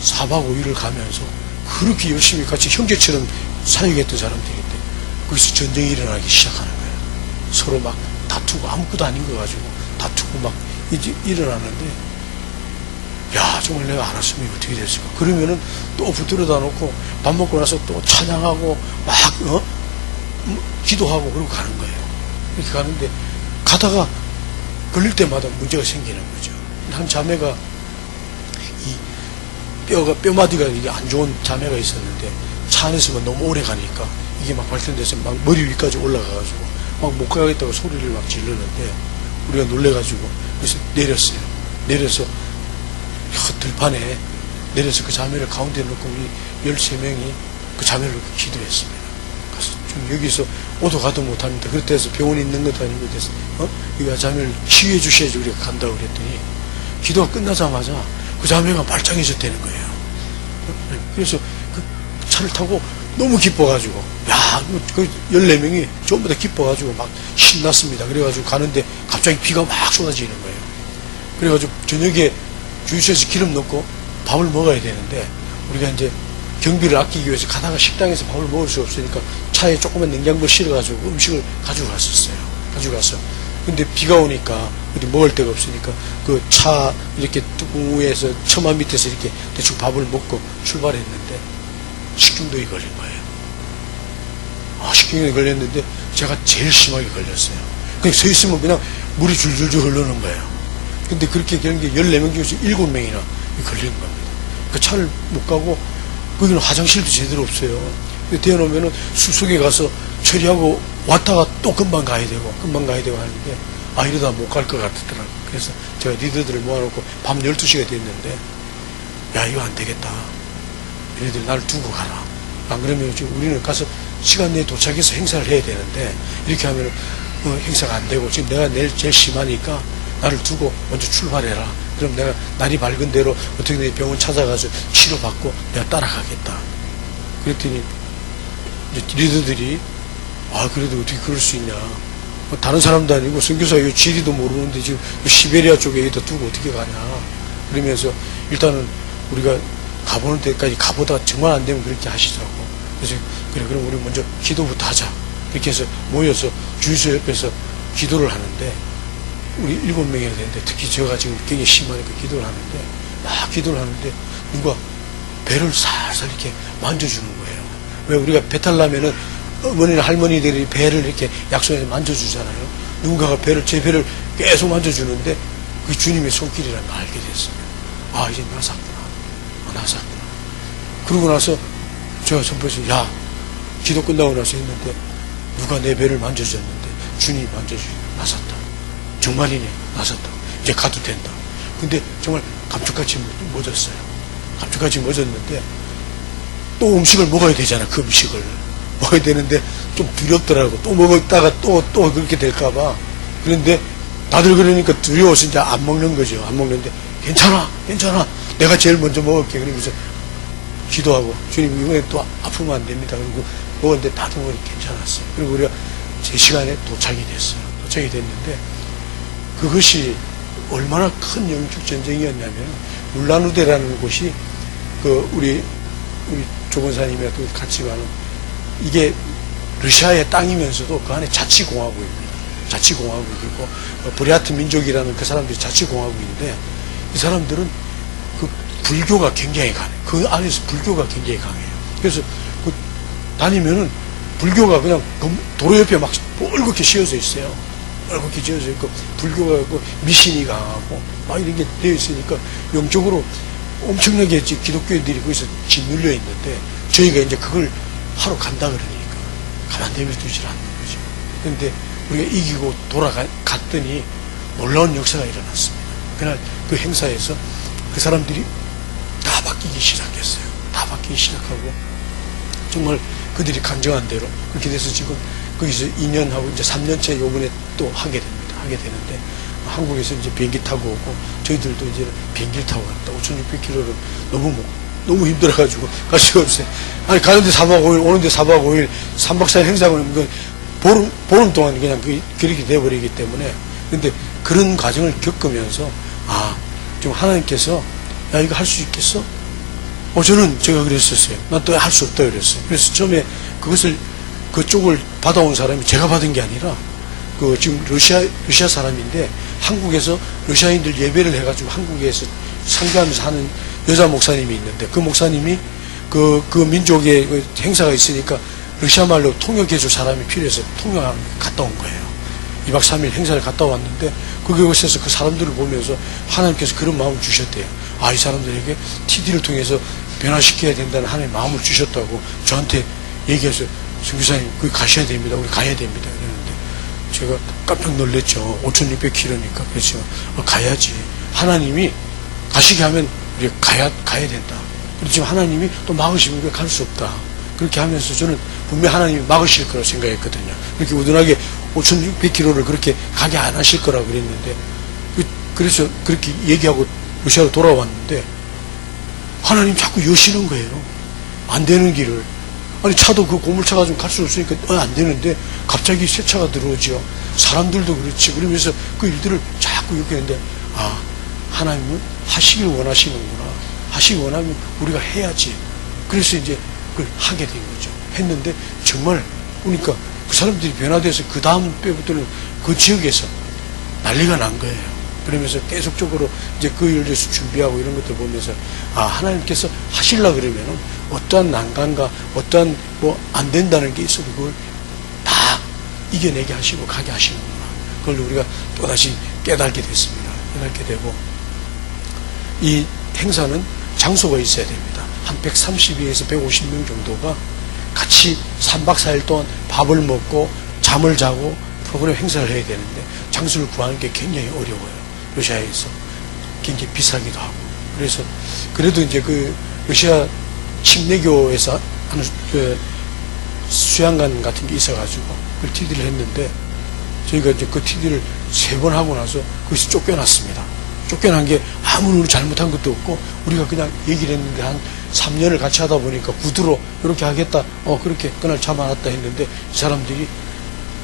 4박 5일을 가면서 그렇게 열심히 같이 형제처럼 사역했던 사람들인데 거기서 전쟁이 일어나기 시작하는 거예요. 서로 막 다투고, 아무것도 아닌 거 가지고 다투고 막 일어나는데, 정말 내가 안 왔으면 어떻게 됐을까. 그러면은 또 붙들어다 놓고 밥 먹고 나서 또 찬양하고 막 기도하고 그러고 가는 거예요. 이렇게 가는데 가다가 걸릴 때마다 문제가 생기는 거죠. 한 자매가 뼈마디가 이게 안 좋은 자매가 있었는데, 차 안에서만 너무 오래 가니까 이게 막 발전돼서 막 머리 위까지 올라가가지고 막 못 가겠다고 소리를 막 지르는데, 우리가 놀래가지고 그래서 내려서 들판에 내려서 그 자매를 가운데 놓고 우리 13명이 그 자매를 놓고 기도했습니다. 가서 좀 여기서 오도 가도 못합니다. 그렇다 해서 병원에 있는 것도 아니고 돼서 이 자매를 치유해 주셔야지 우리가 간다고 그랬더니, 기도가 끝나자마자 그 자매가 말짱해졌다는 거예요. 그래서 그 차를 타고 너무 기뻐가지고, 그 14명이 전부 다 기뻐가지고 막 신났습니다. 그래가지고 가는데 갑자기 비가 막 쏟아지는 거예요. 그래가지고 저녁에 주유소에서 기름 넣고 밥을 먹어야 되는데, 우리가 이제 경비를 아끼기 위해서 가다가 식당에서 밥을 먹을 수 없으니까 차에 조그만 냉장고를 실어가지고 음식을 가져갔어. 근데 비가 오니까 어디 먹을 데가 없으니까 그 차 이렇게 뚜껑 위에서 처마 밑에서 이렇게 대충 밥을 먹고 출발했는데 식중독이 걸린 거예요. 식중독이 걸렸는데 제가 제일 심하게 걸렸어요. 그냥 서 있으면 그냥 물이 줄줄줄 흐르는 거예요. 근데 그렇게 걸린 게 14명 중에서 7명이나 걸린 겁니다. 그 차를 못 가고, 거기는 화장실도 제대로 없어요. 되어놓으면은 숲속에 가서 처리하고 왔다가 또 금방 가야 되고 하는데, 이러다 못 갈 것 같더라고요. 그래서 제가 리더들을 모아놓고 밤 12시가 됐는데, 이거 안 되겠다. 얘네들 나를 두고 가라. 안 그러면 지금 우리는 가서 시간 내에 도착해서 행사를 해야 되는데, 이렇게 하면 행사가 안 되고, 지금 내가 내일 제일 심하니까 나를 두고 먼저 출발해라. 그럼 내가 날이 밝은 대로 어떻게든 병원 찾아가서 치료받고 내가 따라가겠다. 그랬더니 이제 리더들이, 그래도 어떻게 그럴 수 있냐. 다른 사람도 아니고 선교사 이 지리도 모르는데 지금 시베리아 쪽에 여기다 두고 어떻게 가냐. 그러면서 일단은 우리가 가보는 데까지 가보다 정말 안 되면 그렇게 하시자고. 그래서 그래, 그럼 우리 먼저 기도부터 하자. 이렇게 해서 모여서 주유소 옆에서 기도를 하는데, 우리 7명이나 되는데, 특히 제가 지금 굉장히 심하니까 기도를 하는데 누가 배를 살살 이렇게 만져주는 거예요. 왜 우리가 배 타려면은 어머니나 할머니들이 배를 이렇게 약손에서 만져주잖아요. 누군가가 제 배를 계속 만져주는데 그 주님의 손길이라는 걸 알게 됐습니다. 아, 이제 나섰구나. 나섰구나. 그러고 나서 제가 선포해서, 야, 기도 끝나고 나서 했는데 누가 내 배를 만져줬는데 주님이 만져주고 나섰다. 정말이네. 나섰다. 이제 가도 된다. 근데 정말 감쪽같이 멎었어요. 감쪽같이 멎었는데 또 음식을 먹어야 되잖아. 그 음식을 먹어야 되는데 좀 두렵더라고. 또 먹었다가 또 그렇게 될까봐. 그런데 다들 그러니까 두려워서 이제 안 먹는 거죠. 안 먹는데 괜찮아. 내가 제일 먼저 먹을게. 그러면서 기도하고 주님 이번에 또 아프면 안 됩니다. 그리고 먹었는데 다들 먹으니 괜찮았어요. 그리고 우리가 제 시간에 도착이 됐어요. 도착이 됐는데 그것이 얼마나 큰 영적 전쟁이었냐면 울란우데라는 곳이 그 우리 조건사님이랑 같이 가는 이게 러시아의 땅이면서도 그 안에 자치공화국입니다. 자치공화국이고 브리아트 민족이라는 그 사람들이 자치공화국인데 이 사람들은 그 불교가 굉장히 강해요. 그 안에서 불교가 굉장히 강해요. 그래서 그 다니면은 불교가 그냥 도로 옆에 막 뻘겋게 씌어져 있어요. 뻘겋게 씌어져 있고 불교가 그 미신이 강하고 막 이런 게 되어 있으니까 영적으로 엄청나게 기독교인들이 거기서 짓눌려 있는데 저희가 이제 그걸 하러 간다 그러니까 가만 내버려두질 않는 거죠. 그런데 우리가 이기고 갔더니 놀라운 역사가 일어났습니다. 그날 그 행사에서 그 사람들이 다 바뀌기 시작했어요. 다 바뀌기 시작하고 정말 그들이 간증한 대로 그렇게 돼서 지금 거기서 2년하고 이제 3년째 요번에 또 하게 됩니다. 하게 되는데 한국에서 이제 비행기 타고 오고 저희들도 이제 비행기를 타고 갔다. 5,600km를 너무 힘들어가지고 갈 수가 없어요. 아니 가는데 4박 5일 오는데 4박 5일 3박 4일 행사하면 보름 동안 그냥 그렇게 돼버리기 때문에 근데 그런 과정을 겪으면서 좀 하나님께서 야 이거 할 수 있겠어? 저는 제가 그랬었어요. 난 또 할 수 없다 그랬어요. 그래서 처음에 그쪽을 받아온 사람이 제가 받은 게 아니라 그 지금 러시아 사람인데 한국에서 러시아인들 예배를 해가지고 한국에서 선교하면서 하는 여자 목사님이 있는데 그 목사님이 그 민족의 그 행사가 있으니까 러시아 말로 통역해줄 사람이 필요해서 통역을 갔다 온 거예요. 2박 3일 행사를 갔다 왔는데 그곳에서 그 사람들을 보면서 하나님께서 그런 마음을 주셨대요. 이 사람들에게 TD를 통해서 변화시켜야 된다는 하나님의 마음을 주셨다고 저한테 얘기해서 선교사님 거기 가셔야 됩니다. 우리 가야 됩니다. 그랬는데 제가 깜짝 놀랐죠. 5,600km니까 그렇지만 가야지. 하나님이 가시게 하면 우리가 가야 된다. 그렇지만 하나님이 또 막으시면 우리가 갈 수 없다. 그렇게 하면서 저는 분명히 하나님이 막으실 거라고 생각했거든요. 그렇게 우둔하게 5,600km를 그렇게 가게 안 하실 거라고 그랬는데 그래서 그렇게 얘기하고 러시아로 돌아왔는데 하나님 자꾸 여시는 거예요. 안 되는 길을. 아니 차도 그 고물차가 좀 갈 수 없으니까 안 되는데 갑자기 새 차가 들어오죠. 사람들도 그렇지. 그러면서 그 일들을 자꾸 이렇게 했는데 하나님은 하시길 원하시는구나. 하시길 원하면 우리가 해야지. 그래서 이제 그걸 하게 된 거죠. 했는데 정말 그러니까 그 사람들이 변화돼서 그 다음 때부터는 그 지역에서 난리가 난 거예요. 그러면서 계속적으로 이제 그 일을 위해서 준비하고 이런 것들 보면서 하나님께서 하시려고 그러면은 어떠한 난관과 어떠한 안 된다는 게 있어도 그걸 다 이겨내게 하시고 가게 하시는구나. 그걸 우리가 또다시 깨닫게 됐습니다. 깨닫게 되고 이 행사는 장소가 있어야 됩니다. 한 130에서 150명 정도가 같이 3박 4일 동안 밥을 먹고 잠을 자고 프로그램 행사를 해야 되는데 장소를 구하는 게 굉장히 어려워요. 러시아에서 굉장히 비싸기도 하고 그래서 그래도 이제 그 러시아 침례교에서 하는 그 수양관 같은 게 있어가지고 그 TD를 했는데 저희가 이제 그 TD를 3번 하고 나서 거기서 쫓겨났습니다. 쫓겨난 게 아무리 잘못한 것도 없고 우리가 그냥 얘기를 했는데 한 3년을 같이 하다 보니까 구두로 이렇게 하겠다. 그렇게 그날 잡아놨다 했는데 이 사람들이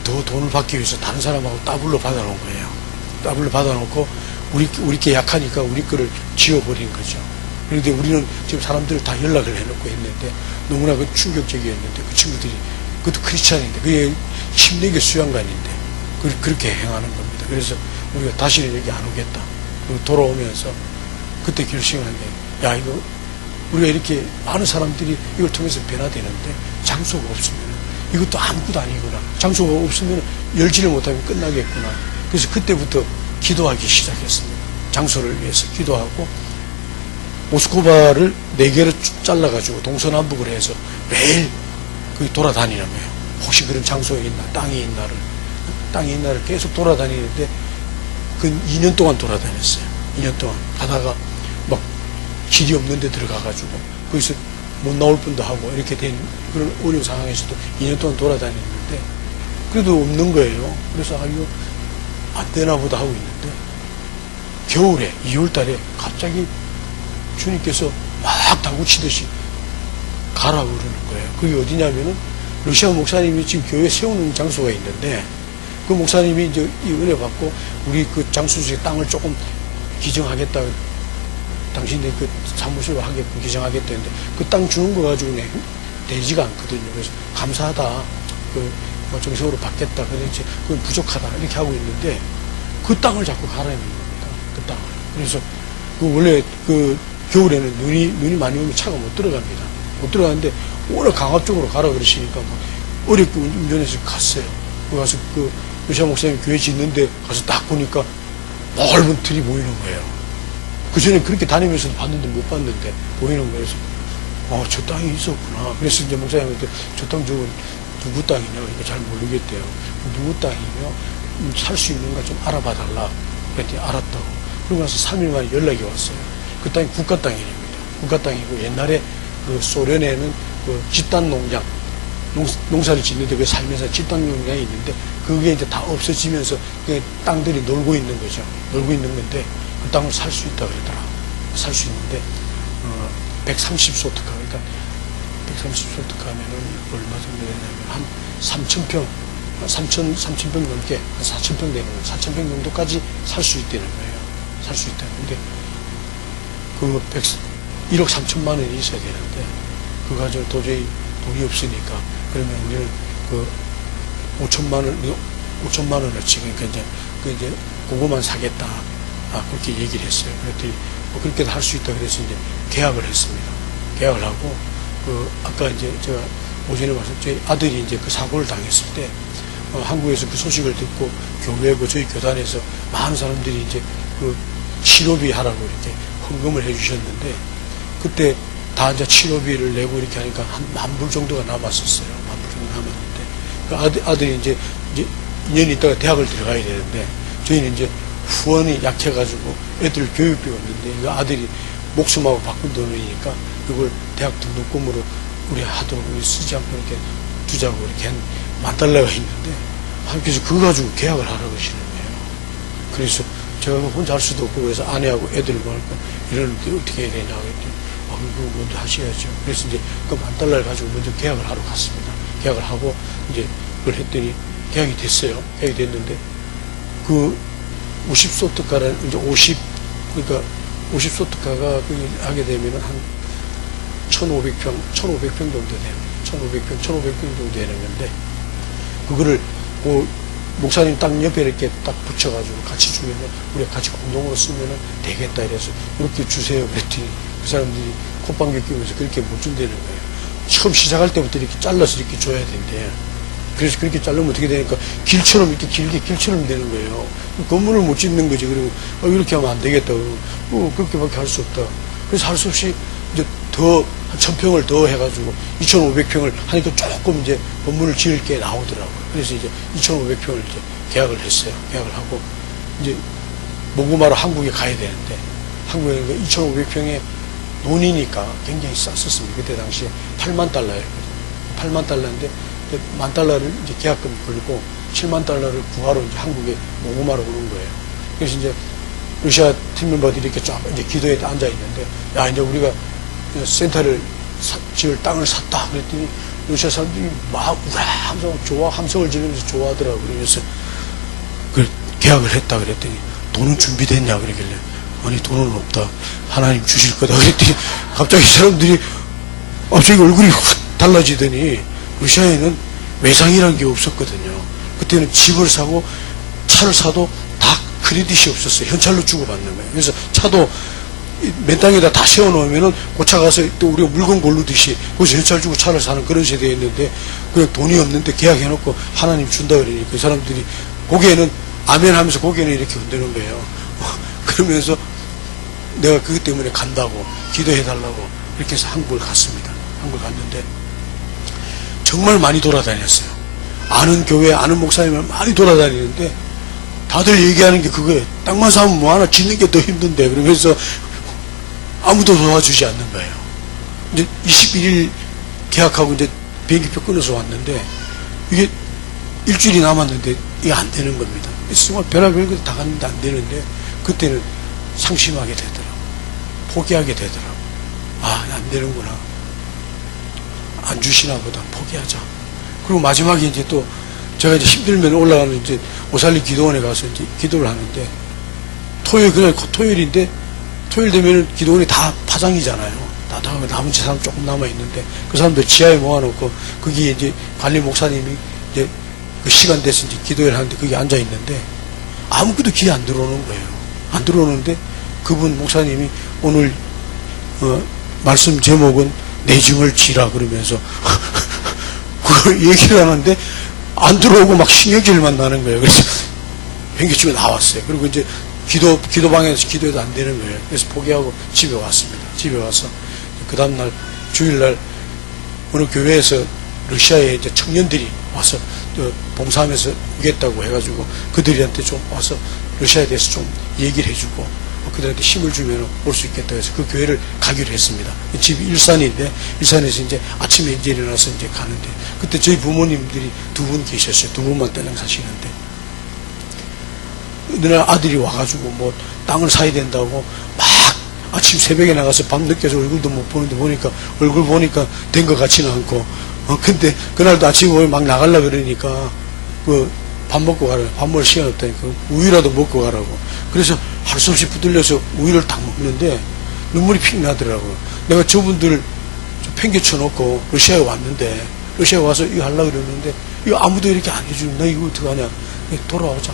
더 돈을 받기 위해서 다른 사람하고 더블로 받아놓은 거예요. 더블로 받아놓고 우리께 약하니까 우리 거를 지워버린 거죠. 그런데 우리는 지금 사람들을 다 연락을 해놓고 했는데 너무나 그 충격적이었는데 그 친구들이 그것도 크리스찬인데 그게 침례교 수양관인데 그렇게 행하는 겁니다. 그래서 우리가 다시는 여기 안 오겠다. 그리고 돌아오면서 그때 결심한 게 이거 우리가 이렇게 많은 사람들이 이걸 통해서 변화되는데 장소가 없으면 이것도 아무것도 아니구나. 장소가 없으면 열지를 못하면 끝나겠구나. 그래서 그때부터 기도하기 시작했습니다. 장소를 위해서 기도하고 모스크바를 4개로 쭉 잘라가지고 동서남북을 해서 매일 거기 돌아다니는 거예요. 혹시 그런 장소에 있나, 땅이 있나를 계속 돌아다니는데 그 2년 동안 돌아다녔어요. 2년 동안 가다가 막 길이 없는 데 들어가가지고 거기서 못 나올 뻔도 하고 이렇게 된 그런 어려운 상황에서도 2년 동안 돌아다녔는데 그래도 없는 거예요. 그래서 이거 안 되나 보다 하고 있는데 겨울에 2월 달에 갑자기 주님께서 막 당구치듯이 가라 그러는 거예요. 그게 어디냐면은 러시아 목사님이 지금 교회 세우는 장소가 있는데 그 목사님이 이제 이 은혜 받고 우리 그 장수지의 땅을 조금 기증하겠다. 당신의 그 사무실로 하게끔 기증하겠다 했는데 그 땅 주는 거 가지고는 되지가 않거든요. 그래서 감사하다. 뭐 정식으로 받겠다. 그런지 그건 부족하다. 이렇게 하고 있는데 그 땅을 자꾸 가라는 겁니다. 그 땅을. 그래서 그 원래 그 겨울에는 눈이 많이 오면 차가 못 들어갑니다. 못 들어가는데 워낙 강압적으로 가라 그러시니까 막 어렵게 운전해서 갔어요. 가서 그 러시아 목사님 교회 짓는데 가서 딱 보니까 넓은 틀이 보이는 거예요. 그 전에 그렇게 다니면서 봤는데 못 봤는데 보이는 거예요. 저 땅이 있었구나. 그래서 이제 목사님한테 저 땅 저건 누구 땅이냐? 이거 잘 모르겠대요. 누구 땅이며 살 수 있는가 좀 알아봐 달라. 그랬더니 알았다고. 그러고 나서 3일 만에 연락이 왔어요. 그 땅이 국가 땅입니다. 국가 땅이고 옛날에 그 소련에는 그 집단 농장 농사를 짓는데 그 살면서 집단 농장이 있는데 그게 이제 다 없어지면서 그 땅들이 놀고 있는 거죠. 놀고 있는 건데 그 땅을 살 수 있다 그러더라. 살 수 있는데 130소트카 그러니까 130소트카면은 얼마 정도 되냐면 한 3,000평 3,000평 넘게 한 4,000평 되는 거예요. 4,000평 정도까지 살 수 있다는 거예요. 살 수 있다. 근데 그 1억 3천만 원이 있어야 되는데 그거 가지고 도저히 돈이 없으니까 그러면 우리는 그 5천만 원을 지금 이제 그거만 사겠다. 그렇게 얘기를 했어요. 그랬더니 뭐 그렇게도 할 수 있다 그래서 이제 계약을 했습니다. 계약을 하고 아까 이제 제가 오전에 와서 저희 아들이 이제 그 사고를 당했을 때 한국에서 그 소식을 듣고 교회 저희 교단에서 많은 사람들이 이제 그 치료비 하라고 이렇게 헌금을 해주셨는데 그때 다 이제 치료비를 내고 이렇게 하니까 한 10,000불 정도가 남았었어요. 10,000불 정도 남았는데 그 아들이 이제 2년 있다가 대학을 들어가야 되는데 저희는 이제 후원이 약해가지고 애들 교육비가 없는데 이 아들이 목숨하고 바꾼 돈이니까 이걸 대학 등록금으로 우리 하도록 쓰지 않고 이렇게 두자고 이렇게 한 $10,000가 있는데 하나님께서 그거 가지고 계약을 하라고 하시는 거예요. 그래서 제가 혼자 할 수도 없고 그래서 아내하고 애들을 보니까 이러는데 어떻게 해야 되냐고 했더니 그거 먼저 하셔야죠. 그래서 이제 그 $10,000를 가지고 먼저 계약을 하러 갔습니다. 계약을 하고 이제 그걸 했더니 계약이 됐어요. 계약이 됐는데 그 50소트가는 이제 그러니까 50소트가가 하게 되면은 한 1,500평 정도 돼요. 1,500평 정도 되는 건데, 그거를, 목사님 땅 옆에 이렇게 딱 붙여가지고 같이 주면은, 우리가 같이 공동으로 쓰면은 되겠다 이래서, 이렇게 주세요. 그랬더니, 그 사람들이 콧방귀 끼우면서 그렇게 못 준다는 거예요. 처음 시작할 때부터 이렇게 잘라서 이렇게 줘야 된대. 그래서 그렇게 자르면 어떻게 되니까 길처럼 이렇게 길게 길처럼 되는 거예요. 건물을 못 짓는 거지. 그리고 이렇게 하면 안 되겠다. 그렇게밖에 할 수 없다. 그래서 할 수 없이 이제 더 한 1,000평을 더 해가지고 2,500평을 하니까 조금 이제 건물을 지을 게 나오더라고요. 그래서 이제 2,500평을 이제 계약을 했어요. 계약을 하고 이제 모구마로 한국에 가야 되는데 한국에 2,500평에 논이니까 굉장히 쌌었습니다. 그때 당시에 $80,000였거든요. $80,000인데 $10,000를 이제 계약금 걸고 $70,000를 구하러 이제 한국에 모금하러 오는 거예요. 그래서 이제 러시아 팀 멤버들이 이렇게 쫙 이제 기도에 앉아 있는데, 야, 이제 우리가 센터를 지을 땅을 샀다. 그랬더니 러시아 사람들이 막 우라 하면서 함성을 지르면서 좋아하더라고요. 그래서 그 계약을 했다 그랬더니 돈은 준비됐냐 그러길래, 아니 돈은 없다. 하나님 주실 거다. 그랬더니 갑자기 사람들이 갑자기 얼굴이 확 달라지더니, 러시아에는 외상이라는 게 없었거든요. 그때는 집을 사고 차를 사도 다 크레딧이 없었어요. 현찰로 주고받는 거예요. 그래서 차도 맨 땅에다 다 세워놓으면은 그 차 가서 또 우리가 물건 고르듯이 거기서 현찰 주고 차를 사는 그런 세대였는데, 그냥 돈이 없는데 계약해놓고 하나님 준다 그러니 그 사람들이 고개는 아멘 하면서 고개는 이렇게 흔드는 거예요. 그러면서 내가 그것 때문에 간다고 기도해달라고 이렇게 해서 한국을 갔습니다. 한국을 갔는데 정말 많이 돌아다녔어요. 아는 교회 아는 목사님을 많이 돌아다니는데 다들 얘기하는 게 그거예요. 땅만 사면 뭐 하나 짓는 게 더 힘든데. 그러면서 아무도 도와주지 않는 거예요. 이제 21일 계약하고 이제 비행기표 끊어서 왔는데 이게 일주일이 남았는데 이게 안 되는 겁니다. 정말 별의별 것 다 갔는데 안 되는데 그때는 상심하게 되더라고. 포기하게 되더라고. 아, 안 되는구나. 안 주시나 보다. 포기하자. 그리고 마지막에 이제 또 제가 이제 힘들면 올라가는 이제 오살리 기도원에 가서 이제 기도를 하는데 그날 토요일인데 토요일 되면은 기도원이 다 파장이잖아요. 다 남은 사람 조금 남아있는데 그 사람들 지하에 모아놓고 거기에 이제 관리 목사님이 이제 그 시간 돼서 이제 기도회를 하는데 거기 앉아있는데 아무것도 귀에 안 들어오는 거예요. 안 들어오는데 그분 목사님이 오늘 말씀 제목은 내 짐을 지라 그러면서 그걸 얘기를 하는데 안 들어오고 막 신경질만 나는 거예요. 그래서 변기집에 나왔어요. 그리고 이제 기도방에서 기도해도 안 되는 거예요. 그래서 포기하고 집에 왔습니다. 집에 와서 그 다음날 주일날 어느 교회에서 러시아에 이제 청년들이 와서 봉사하면서 오겠다고 해가지고 그들한테 좀 와서 러시아에 대해서 좀 얘기를 해주고 그들한테 힘을 주면 올 수 있겠다 해서 그 교회를 가기로 했습니다. 집이 일산인데 일산에서 이제 아침에 이제 일어나서 이제 가는데 그때 저희 부모님들이 두 분 계셨어요. 두 분만 딸랑 사시는데 어느 날 아들이 와가지고 뭐 땅을 사야 된다고 막 아침 새벽에 나가서 밤 늦게서 얼굴도 못 보는데 보니까 얼굴 보니까 된 것 같지는 않고 근데 그날도 아침에 막 나가려고 그러니까 밥 먹고 가라고. 밥 먹을 시간 없다니까 우유라도 먹고 가라고. 그래서 할 수 없이 붙들려서 우유를 딱 먹는데 눈물이 픽 나더라고요. 내가 저분들 팽개쳐 놓고 러시아에 왔는데 러시아에 와서 이거 하려고 그러는데 이거 아무도 이렇게 안 해주는 나 이거 어떡하냐. 돌아오자.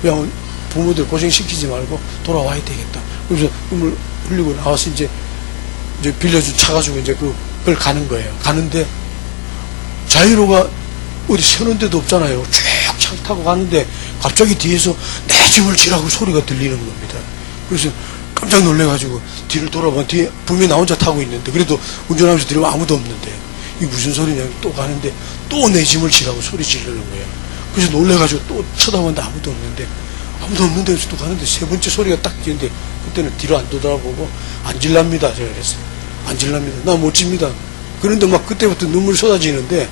그냥 부모들 고생시키지 말고 돌아와야 되겠다. 그래서 눈물 흘리고 나와서 이제 빌려준 차 가지고 이제 그걸 가는 거예요. 가는데 자유로가 어디 서는 데도 없잖아요. 쭉 차 타고 가는데 갑자기 뒤에서 내 짐을 지라고 소리가 들리는 겁니다. 그래서 깜짝 놀래가지고 뒤를 돌아보면 뒤에 분명히 나 혼자 타고 있는데 그래도 운전하면서 들으면 아무도 없는데 이게 무슨 소리냐. 또 가는데 또 내 짐을 지라고 소리 지르는 거예요. 그래서 놀래가지고 또 쳐다보는데 아무도 없는데 또 가는데 세 번째 소리가 딱 지는데 그때는 뒤로 안 돌아보고 안 질랍니다. 제가 그랬어요. 안 질랍니다. 나 못 집니다. 그런데 막 그때부터 눈물이 쏟아지는데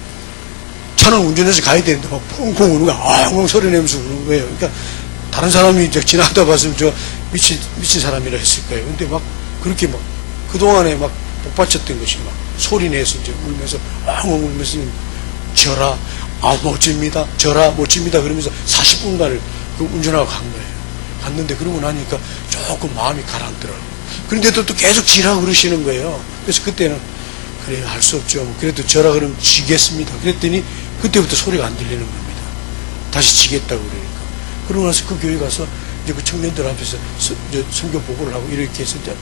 차는 운전해서 가야 되는데 막 펑펑 우는 거야. 엉엉 소리 내면서 우는 거예요. 그러니까 다른 사람이 이제 지나가다 봤으면 저 미친 사람이라 했을 거예요. 근데 막 그렇게 막 그동안에 막 복받쳤던 것이 막 소리 내서 이제 울면서 엉엉 울면서 져라. 못 집니다. 져라. 못 집니다. 그러면서 40분간을 운전하고 간 거예요. 갔는데 그러고 나니까 조금 마음이 가라앉더라고요. 그런데도 또 계속 지라고 그러시는 거예요. 그래서 그때는 그래 할 수 없죠. 그래도 저라 그러면 지겠습니다. 그랬더니 그때부터 소리가 안 들리는 겁니다. 다시 지겠다고 그러니까. 그러고 나서 그 교회 가서 이제 그 청년들 앞에서 선교 보고를 하고 이렇게 해서 이제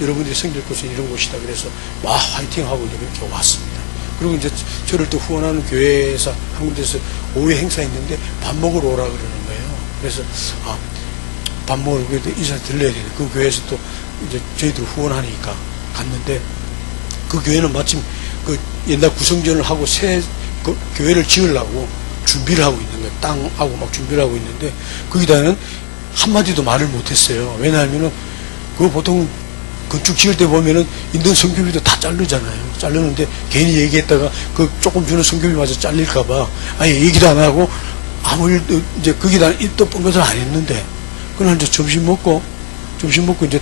여러분들이 섬길 곳은 이런 곳이다. 그래서 와 화이팅 하고 이제 이렇게 왔습니다. 그리고 이제 저를 또 후원하는 교회에서 한 군데서 오후에 행사 있는데 밥 먹으러 오라 그러는 거예요. 그래서 밥 먹으러 인사 들려야 되는데 그 교회에서 또 이제 저희들 후원하니까 갔는데 그 교회는 마침 그 옛날 구성전을 하고 새 그 교회를 지으려고 준비를 하고 있는 거예요. 땅하고 막 준비를 하고 있는데 거기다는 한마디도 말을 못했어요. 왜냐하면은 그 보통 건축 지을 때 보면은 있는 성교비도 다 자르잖아요. 자르는데 괜히 얘기했다가 그 조금 주는 성교비마저 잘릴까봐 아예 얘기도 안 하고 아무 일도 이제 거기다 입도 뻥긋을 안 했는데 그날 이제 점심 먹고 이제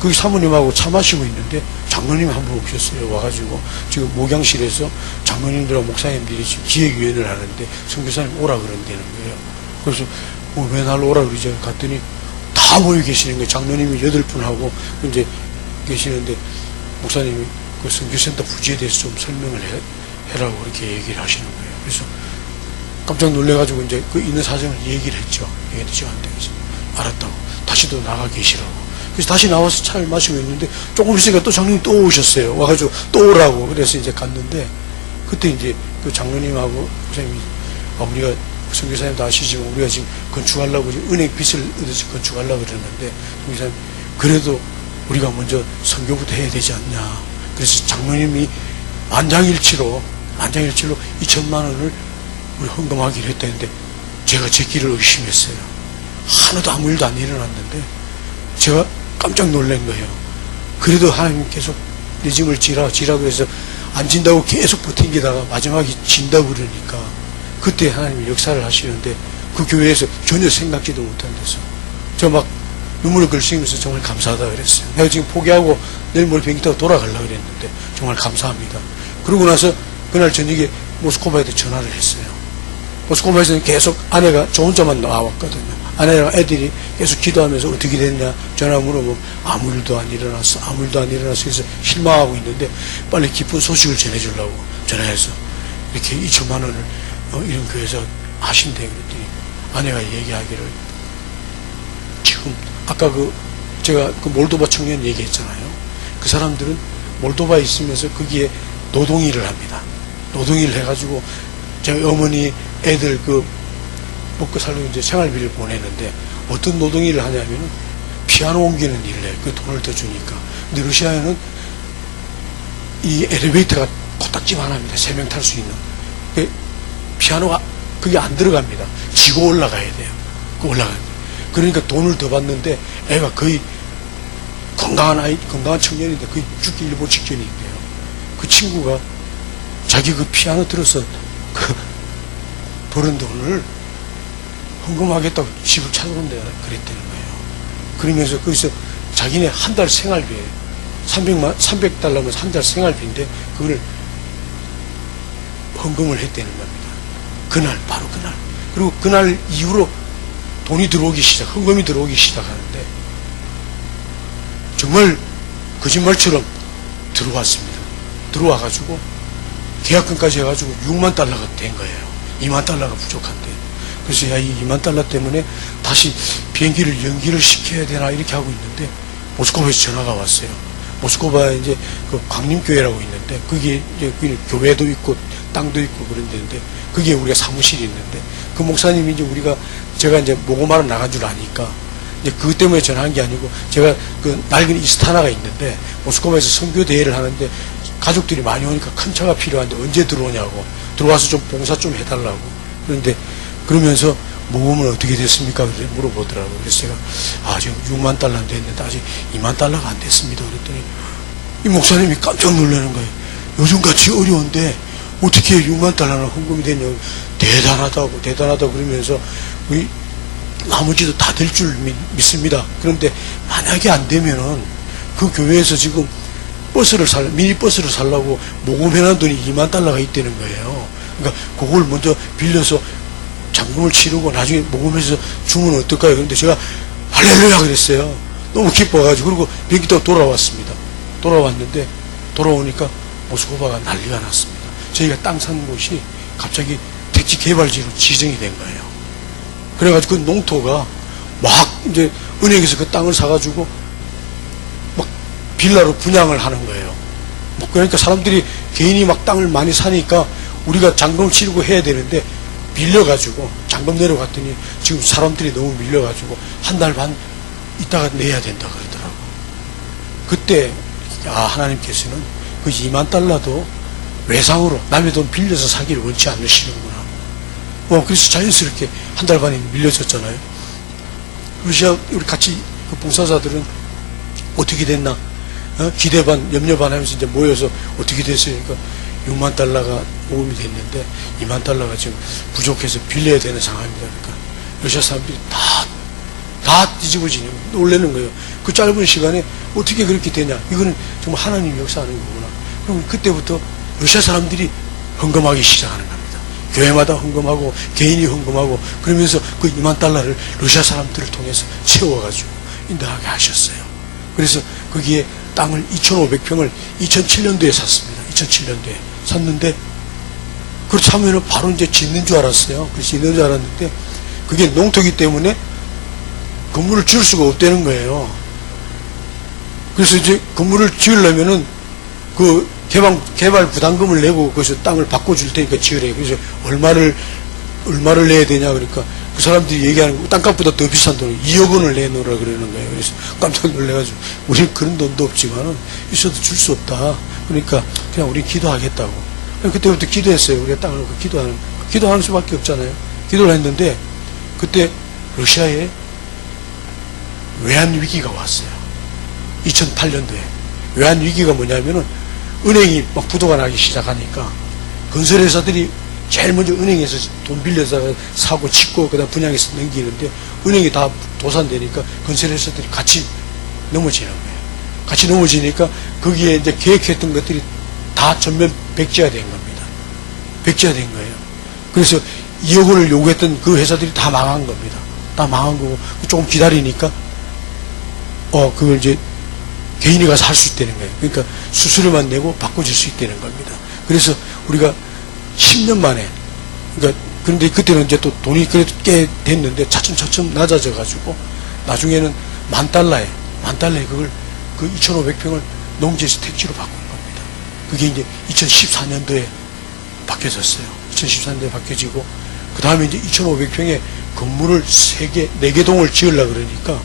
거기 사모님하고 차 마시고 있는데 장로님이 한 분 오셨어요. 와가지고 지금 목양실에서 장로님들하고 목사님들이 지금 기획위원회를 하는데 선교사님 오라 그런다는 거예요. 그래서 왜 날 오라 그러지? 갔더니 다 모여 계시는 거예요. 장로님이 8분하고 이제 계시는데 목사님이 그 선교센터 부지에 대해서 좀 설명을 해라고 그렇게 얘기를 하시는 거예요. 그래서 깜짝 놀래가지고 이제 그 있는 사정을 얘기를 했죠. 얘기했는데 지금 안 되겠어요. 알았다고. 다시 또 나가 계시라고. 그래서 다시 나와서 차를 마시고 있는데 조금 있으니까 또 장로님 또 오셨어요. 와가지고 또 오라고. 그래서 이제 갔는데 그때 이제 그 장로님하고 목사님이 우리가 선교사님도 아시지만 우리가 지금 건축하려고 지금 은행 빚을 얻어서 건축하려고 그러는데 선교사님 그래도 우리가 먼저 선교부터 해야 되지 않냐. 그래서 장로님이 만장일치로 2천만 원을 우리 헌금하기로 했다는데 제가 제 길을 의심했어요. 하나도 아무 일도 안 일어났는데 제가 깜짝 놀란 거예요. 그래도 하나님 계속 내 짐을 지라 그래서 안 진다고 계속 버틴기다가 마지막에 진다고 그러니까 그때 하나님이 역사를 하시는데 그 교회에서 전혀 생각지도 못한 데서 저 막 눈물을 글쓰면서 정말 감사하다 그랬어요. 내가 지금 포기하고 내일 모레 비행기 타고 돌아가려고 그랬는데 정말 감사합니다. 그러고 나서 그날 저녁에 모스크바에도 전화를 했어요. 모스크바에서는 계속 아내가 저 혼자만 나왔거든요. 아내랑 애들이 계속 기도하면서 어떻게 됐냐 전화 물어보면 아무 일도 안 일어났어. 그래서 실망하고 있는데 빨리 기쁜 소식을 전해주려고 전화해서 이렇게 2천만 원을 이런 교회에서 하신대. 그랬더니 아내가 얘기하기를 지금 아까 제가 몰도바 청년 얘기했잖아요. 그 사람들은 몰도바에 있으면서 거기에 노동일을 합니다. 노동일 해가지고 제 어머니 애들 먹고 살려고 이제 생활비를 보내는데 어떤 노동일을 하냐면은 피아노 옮기는 일을 해요. 그 돈을 더 주니까. 근데 러시아에는 이 엘리베이터가 코딱지만 합니다. 3명 탈 수 있는. 피아노가 그게 안 들어갑니다. 지고 올라가야 돼요. 그러니까 돈을 더 받는데 애가 거의 건강한 청년인데 거의 죽기 일보 직전인데요. 그 친구가 자기 그 피아노 들어서 버는 돈을 헌금하겠다고 집을 찾아온다 그랬다는 거예요. 그러면서 거기서 자기네 한 달 생활비에 300달러면 한 달 생활비인데 그걸 헌금을 했다는 겁니다. 바로 그날. 그리고 그날 이후로 헌금이 들어오기 시작하는데 정말 거짓말처럼 들어왔습니다. 들어와가지고 계약금까지 해가지고 6만 달러가 된 거예요. 2만 달러가 부족한데. 그래서 이 2만 달러 때문에 다시 비행기를 연기를 시켜야 되나 이렇게 하고 있는데 모스크바에서 전화가 왔어요. 모스크바에 이제 그 광림교회라고 있는데 거기에 이제 교회도 있고 땅도 있고 그런 데인데 거기에 우리가 사무실이 있는데 그 목사님이 이제 제가 이제 모고마로 나간 줄 아니까 이제 그것 때문에 전화한 게 아니고 제가 그 낡은 이스타나가 있는데 모스크바에서 선교 대회를 하는데 가족들이 많이 오니까 큰 차가 필요한데 언제 들어오냐고 들어와서 좀 봉사 좀 해달라고 그런데 그러면서 모금은 어떻게 됐습니까? 물어보더라고요. 그래서 제가 지금 6만 달러는 됐는데 아직 2만 달러가 안 됐습니다. 그랬더니 이 목사님이 깜짝 놀라는 거예요. 요즘같이 어려운데 어떻게 6만 달러나 헌금이 되냐고 대단하다고 그러면서 나머지도 다 될 줄 믿습니다. 그런데 만약에 안 되면은 그 교회에서 지금 미니버스를 살라고 모금해놓은 돈이 2만 달러가 있다는 거예요. 그러니까 그걸 먼저 빌려서 잔금을 치르고 나중에 모금해서 주면 어떨까요? 그런데 제가 할렐루야 그랬어요. 너무 기뻐가지고 그리고 비행기 타고 돌아왔습니다. 돌아왔는데 돌아오니까 모스크바가 난리가 났습니다. 저희가 땅 산 곳이 갑자기 택지 개발지로 지정이 된 거예요. 그래가지고 그 농토가 막 이제 은행에서 그 땅을 사가지고 막 빌라로 분양을 하는 거예요. 그러니까 사람들이 개인이 막 땅을 많이 사니까 우리가 잔금을 치르고 해야 되는데 밀려가지고 잔금 내려갔더니 지금 사람들이 너무 밀려가지고 한 달 반 있다가 내야 된다 그러더라고. 그때 하나님께서는 그 2만 달러도 외상으로 남의 돈 빌려서 사기를 원치 않으시는구나. 그래서 자연스럽게 한 달 반이 밀려졌잖아요. 러시아 우리 같이 그 봉사자들은 어떻게 됐나 기대 반 염려 반 하면서 이제 모여서 어떻게 됐어요? 그러니까 6만 달러가 모금이 됐는데 2만 달러가 지금 부족해서 빌려야 되는 상황입니다. 그러니까 러시아 사람들이 다 뒤집어지는 놀라는 거예요. 그 짧은 시간에 어떻게 그렇게 되냐? 이거는 정말 하나님이 역사하는 거구나. 그럼 그때부터 러시아 사람들이 헌금하기 시작하는 겁니다. 교회마다 헌금하고 개인이 헌금하고 그러면서 그 2만 달러를 러시아 사람들을 통해서 채워가지고 인도하게 하셨어요. 그래서 거기에 땅을 2,500평을 2007년도에 샀습니다. 2007년도에 샀는데 그렇지 하면은 바로 이제 짓는 줄 알았어요. 그래서 짓는 줄 알았는데 그게 농토기 때문에 건물을 지을 수가 없다는 거예요. 그래서 이제 건물을 지으려면은 그 개발 부담금을 내고 그래서 땅을 바꿔줄 테니까 지으래요. 그래서 얼마를 내야 되냐 그러니까 그 사람들이 얘기하는 거 땅값보다 더 비싼 돈을 2억 원을 내놓으라 그러는 거예요. 그래서 깜짝 놀래가지고 우리는 그런 돈도 없지만은 있어도 줄 수 없다. 그러니까 그냥 우리 기도하겠다고. 그때부터 기도했어요. 우리가 땅을 놓고 기도하는 수밖에 없잖아요. 기도를 했는데 그때 러시아에 외환 위기가 왔어요. 2008년도에 외환 위기가 뭐냐면은 은행이 막 부도가 나기 시작하니까 건설회사들이 제일 먼저 은행에서 돈 빌려서 사고 짓고 그다음 분양해서 넘기는데 은행이 다 도산되니까 건설회사들이 같이 넘어지는 거예요. 같이 넘어지니까 거기에 이제 계획했던 것들이 다 전면 백지화 된 겁니다. 백지화 된 거예요. 그래서 2억 원을 요구했던 그 회사들이 다 망한 겁니다. 다 망한 거고 조금 기다리니까 그걸 이제 개인이 가서 할 수 있다는 거예요. 그러니까 수수료만 내고 바꿔줄 수 있다는 겁니다. 그래서 우리가 10년 만에, 그러니까, 그런데 그때는 이제 또 돈이 그래도 꽤 됐는데 차츰차츰 낮아져가지고 나중에는 $10,000에 그걸 그 2,500평을 농지에서 택지로 바꾼 겁니다. 그게 이제 2014년도에 바뀌어졌어요. 2014년도에 바뀌어지고, 그 다음에 이제 2,500평의 건물을 4개 동을 지으려고 그러니까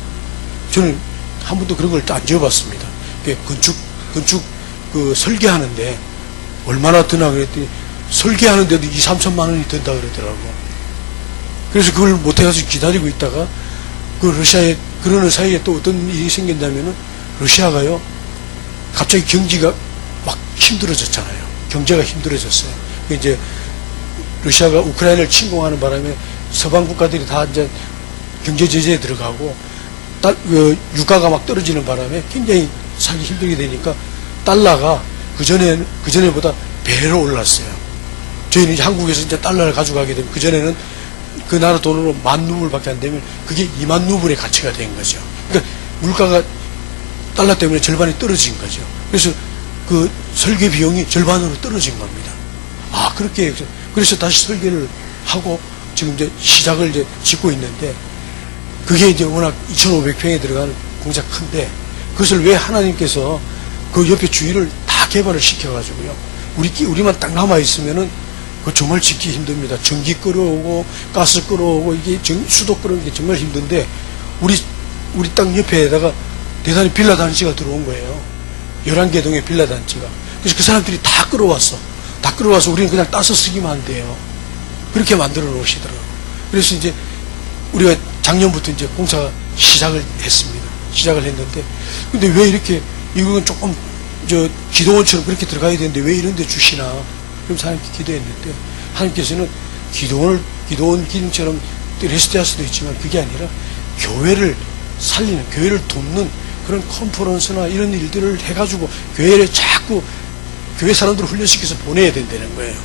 저는 한 번도 그런 걸 안 지어봤습니다. 건축, 설계하는데 얼마나 드나 그랬더니 설계하는데도 2,3천만 원이 든다 그러더라고. 그래서 그걸 못해가지고 기다리고 있다가 그 러시아에, 그러는 사이에 또 어떤 일이 생겼냐면은 러시아가요, 갑자기 경기가 막 힘들어졌잖아요. 경제가 힘들어졌어요. 이제 러시아가 우크라이나를 침공하는 바람에 서방 국가들이 다 이제 경제 제재에 들어가고 유가가 막 떨어지는 바람에 굉장히 살기 힘들게 되니까 달러가 그전에보다 배로 올랐어요. 저희는 이제 한국에서 이제 달러를 가져가게 되면 그전에는 그 나라 돈으로 10,000루블 밖에 안 되면 그게 20,000루블의 가치가 된 거죠. 그러니까 물가가 달러 때문에 절반이 떨어진 거죠. 그래서 그 설계 비용이 절반으로 떨어진 겁니다. 그렇게 그래서 다시 설계를 하고 지금 이제 시작을 이제 짓고 있는데 그게 이제 워낙 2,500평에 들어가는 공장 큰데 그것을 왜 하나님께서 그 옆에 주위를 다 개발을 시켜가지고요. 우리만 딱 남아있으면은 그 정말 짓기 힘듭니다. 전기 끌어오고, 가스 끌어오고, 이게 수도 끌어오는 게 정말 힘든데, 우리 땅 옆에다가 대단히 빌라 단지가 들어온 거예요. 11개 동의 빌라 단지가. 그래서 그 사람들이 다 끌어왔어. 다 끌어와서 우리는 그냥 따서 쓰기만 하면 돼요. 그렇게 만들어 놓으시더라고요. 그래서 이제 우리가 작년부터 이제 공사 시작을 했습니다. 시작을 했는데, 근데 왜 이렇게, 이건 조금, 기도원처럼 그렇게 들어가야 되는데 왜 이런 데 주시나. 그럼 하나님께 기도했는데, 하나님께서는 기도원 기능처럼 레스트할 수도 있지만 그게 아니라 교회를 살리는, 교회를 돕는 그런 컨퍼런스나 이런 일들을 해가지고 교회를 자꾸 교회 사람들을 훈련시켜서 보내야 된다는 거예요.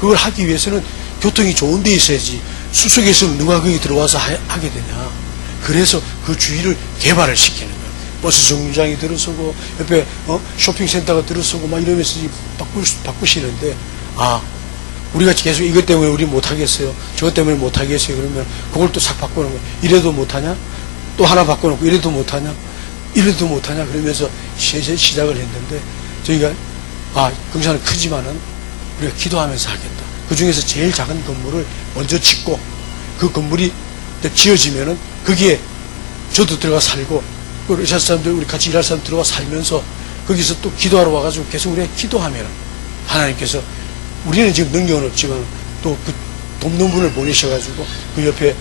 그걸 하기 위해서는 교통이 좋은 데 있어야지 수석에서 누가 거기 들어와서 하게 되냐. 그래서 그 주위를 개발을 시키는 거예요. 버스 정류장이 들어서고 옆에 쇼핑센터가 들어서고 막 이러면서 바꾸시는데 우리가 계속 이것 때문에 우리 못하겠어요. 저것 때문에 못하겠어요. 그러면 그걸 또 싹 바꾸는 거예요. 이래도 못하냐? 또 하나 바꿔놓고 이래도 못하냐? 이래도 못하냐? 그러면서 시작을 했는데 저희가 경사는 크지만은 우리가 기도하면서 하겠다. 그 중에서 제일 작은 건물을 먼저 짓고 그 건물이 지어지면은 거기에 저도 들어가 살고 그 러시아 사람들 우리 같이 일할 사람 들어가 살면서 거기서 또 기도하러 와가지고 계속 우리가 기도하면 하나님께서 우리는 지금 능력은 없지만 또 그 돕는 분을 보내셔가지고 그 옆에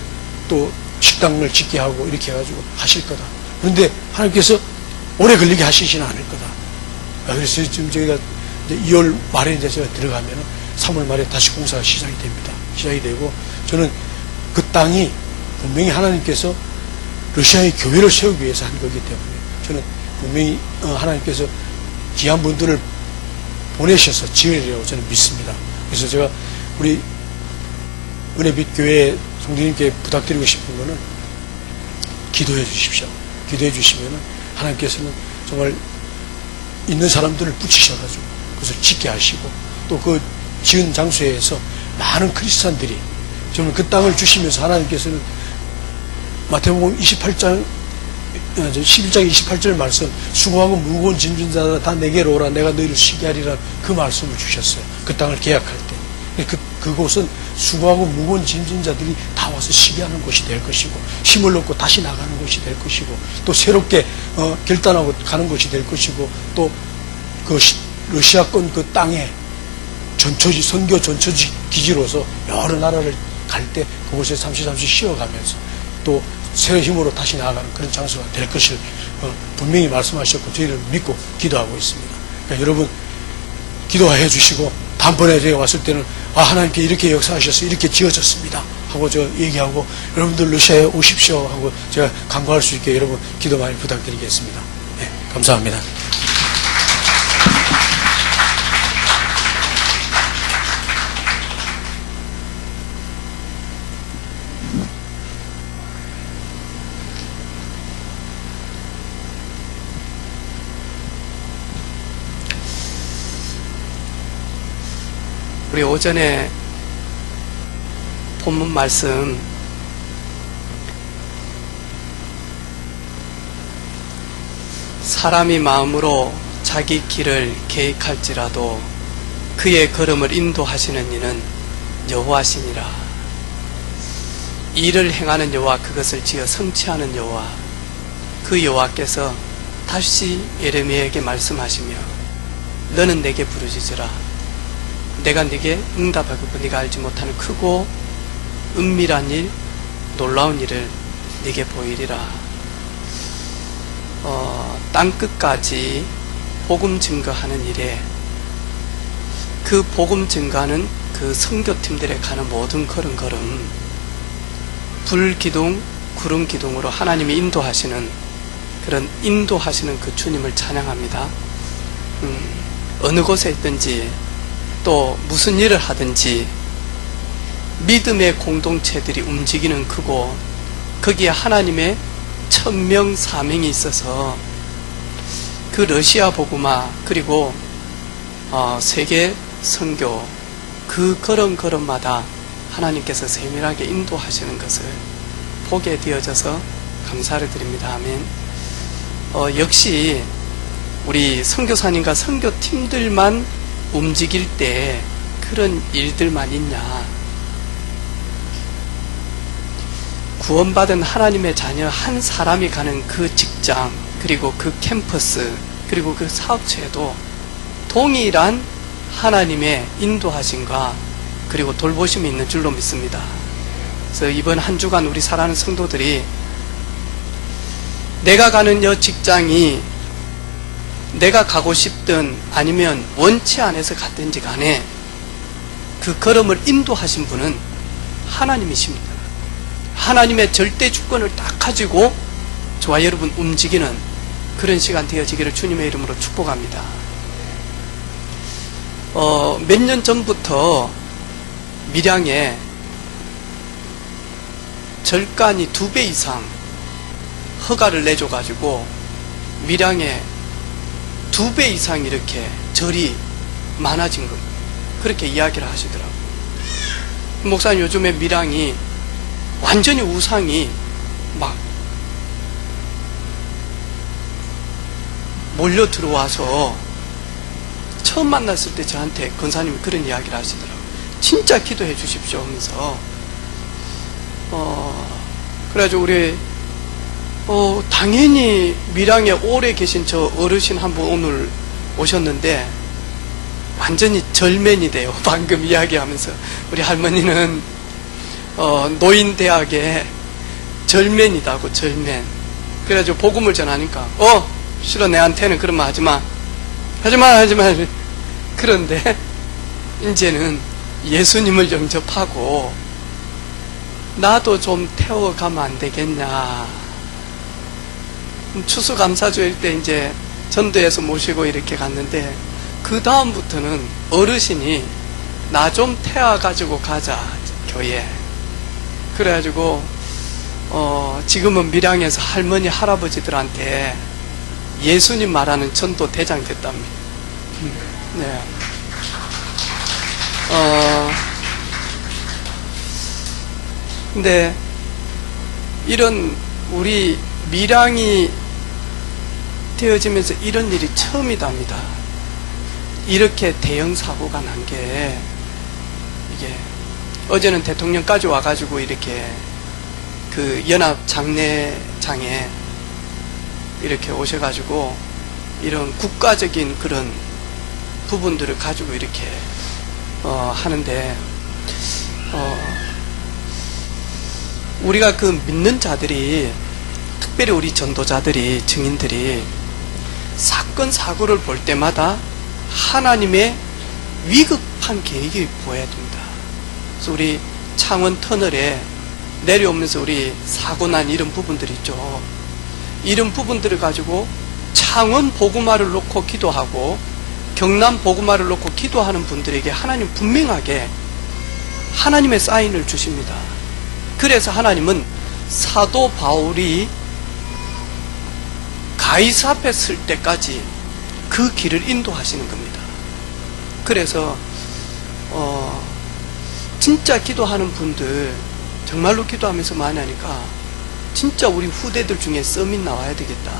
또 식당을 짓게 하고 이렇게 해가지고 하실 거다. 그런데 하나님께서 오래 걸리게 하시지는 않을 거다. 그래서 지금 저희가 이제 2월 말에 이제 제가 들어가면은 3월 말에 다시 공사가 시작이 됩니다. 시작이 되고 저는 그 땅이 분명히 하나님께서 러시아의 교회를 세우기 위해서 한 거기 때문에 저는 분명히 하나님께서 귀한 분들을 보내셔서 지으리라고 저는 믿습니다. 그래서 제가 우리 은혜빛 교회 성도님께 부탁드리고 싶은 거는 기도해 주십시오. 기도해 주시면은 하나님께서는 정말 있는 사람들을 붙이셔가지고 그것을 짓게 하시고 또 그 지은 장소에서 많은 크리스찬들이 정말 그 땅을 주시면서 하나님께서는 마태복음 28장 11장 28절 말씀 수고하고 무거운 짐진 자들아 다 내게로 오라 내가 너희를 쉬게 하리라 그 말씀을 주셨어요. 그 땅을 계약할 때 그 그곳은 수고하고 무거운 짐진 자들이 다 와서 쉬게 하는 곳이 될 것이고, 힘을 얻고 다시 나가는 곳이 될 것이고, 또 새롭게 결단하고 가는 곳이 될 것이고, 또 그 러시아권 그 땅에 전초지, 선교 전초지 기지로서 여러 나라를 갈 때 그곳에 잠시 쉬어가면서 또 새 힘으로 다시 나아가는 그런 장소가 될 것을 분명히 말씀하셨고, 저희를 믿고 기도하고 있습니다. 그러니까 여러분 기도해 주시고, 다음번에 제가 왔을 때는 하나님께 이렇게 역사하셔서 이렇게 지어졌습니다 하고 저 얘기하고, 여러분들 러시아에 오십시오 하고 제가 강구할 수 있게 여러분 기도 많이 부탁드리겠습니다. 네, 감사합니다. 우리 오전에 본문 말씀 사람이 마음으로 자기 길을 계획할지라도 그의 걸음을 인도하시는 이는 여호와시니라. 일을 행하는 여호와, 그것을 지어 성취하는 여호와, 그 여호와께서 다시 예레미야에게 말씀하시며 너는 내게 부르짖으라. 내가 네게 응답하고 네가 알지 못하는 크고 은밀한 일, 놀라운 일을 네게 보이리라. 땅끝까지 복음 증거하는 일에, 그 복음 증거하는 그 선교팀들에 가는 모든 걸음 불기둥, 구름기둥으로 하나님이 인도하시는, 그런 인도하시는 그 주님을 찬양합니다. 어느 곳에 있든지 또 무슨 일을 하든지 믿음의 공동체들이 움직이는 그곳, 거기에 하나님의 천명 사명이 있어서 그 러시아 복음화, 그리고 세계 선교, 그 걸음걸음마다 하나님께서 세밀하게 인도하시는 것을 보게 되어져서 감사를 드립니다. 아멘. 역시 우리 선교사님과 선교팀들만 움직일 때 그런 일들만 있냐? 구원받은 하나님의 자녀 한 사람이 가는 그 직장, 그리고 그 캠퍼스, 그리고 그 사업체에도 동일한 하나님의 인도하심과 그리고 돌보심이 있는 줄로 믿습니다. 그래서 이번 한 주간 우리 사랑하는 성도들이 내가 가는 여 직장이 내가 가고 싶든 아니면 원치 않아서 갔든지 간에 그 걸음을 인도하신 분은 하나님이십니다. 하나님의 절대 주권을 딱 가지고 저와 여러분 움직이는 그런 시간 되어지기를 주님의 이름으로 축복합니다. 몇 년 전부터 밀양에 절간이 2배 이상 허가를 내줘가지고 밀양에 2배 이상 이렇게 절이 많아진 겁니다. 그렇게 이야기를 하시더라고요. 목사님, 요즘에 밀양이 완전히 우상이 막 몰려 들어와서, 처음 만났을 때 저한테 권사님이 그런 이야기를 하시더라고요. 진짜 기도해 주십시오 하면서 그래가지고 우리 당연히 밀양에 오래 계신 저 어르신 한 분 오늘 오셨는데 완전히 절맨이 돼요. 방금 이야기하면서 우리 할머니는 노인대학에 절맨이다고, 절맨. 그래가지고 복음을 전하니까 싫어, 내한테는 그런 말 하지마, 하지마. 그런데 이제는 예수님을 영접하고 나도 좀 태워가면 안 되겠냐. 추수감사주일 때 이제 전도해서 모시고 이렇게 갔는데, 그 다음부터는 어르신이 나 좀 태워가지고 가자, 교회. 그래가지고 지금은 밀양에서 할머니 할아버지들한테 예수님 말하는 전도 대장 됐답니다. 네. 근데 이런 우리 밀양이 되어지면서 이런 일이 처음이답니다. 이렇게 대형 사고가 난 게 이게 어제는 대통령까지 와가지고 이렇게 그 연합 장례장에 이렇게 오셔가지고 이런 국가적인 그런 부분들을 가지고 이렇게 하는데 우리가 그 믿는 자들이, 특별히 우리 전도자들이, 증인들이 사건 사고를 볼 때마다 하나님의 위급한 계획이 보여야 됩니다. 그래서 우리 창원 터널에 내려오면서 우리 사고 난 이런 부분들 있죠. 이런 부분들을 가지고 창원 복음화를 놓고 기도하고 경남 복음화를 놓고 기도하는 분들에게 하나님 분명하게 하나님의 사인을 주십니다. 그래서 하나님은 사도 바울이 가이사 앞에 설 때까지 그 길을 인도하시는 겁니다. 그래서 진짜 기도하는 분들, 정말로 기도하면서 많이 하니까 진짜 우리 후대들 중에 서밋 나와야 되겠다.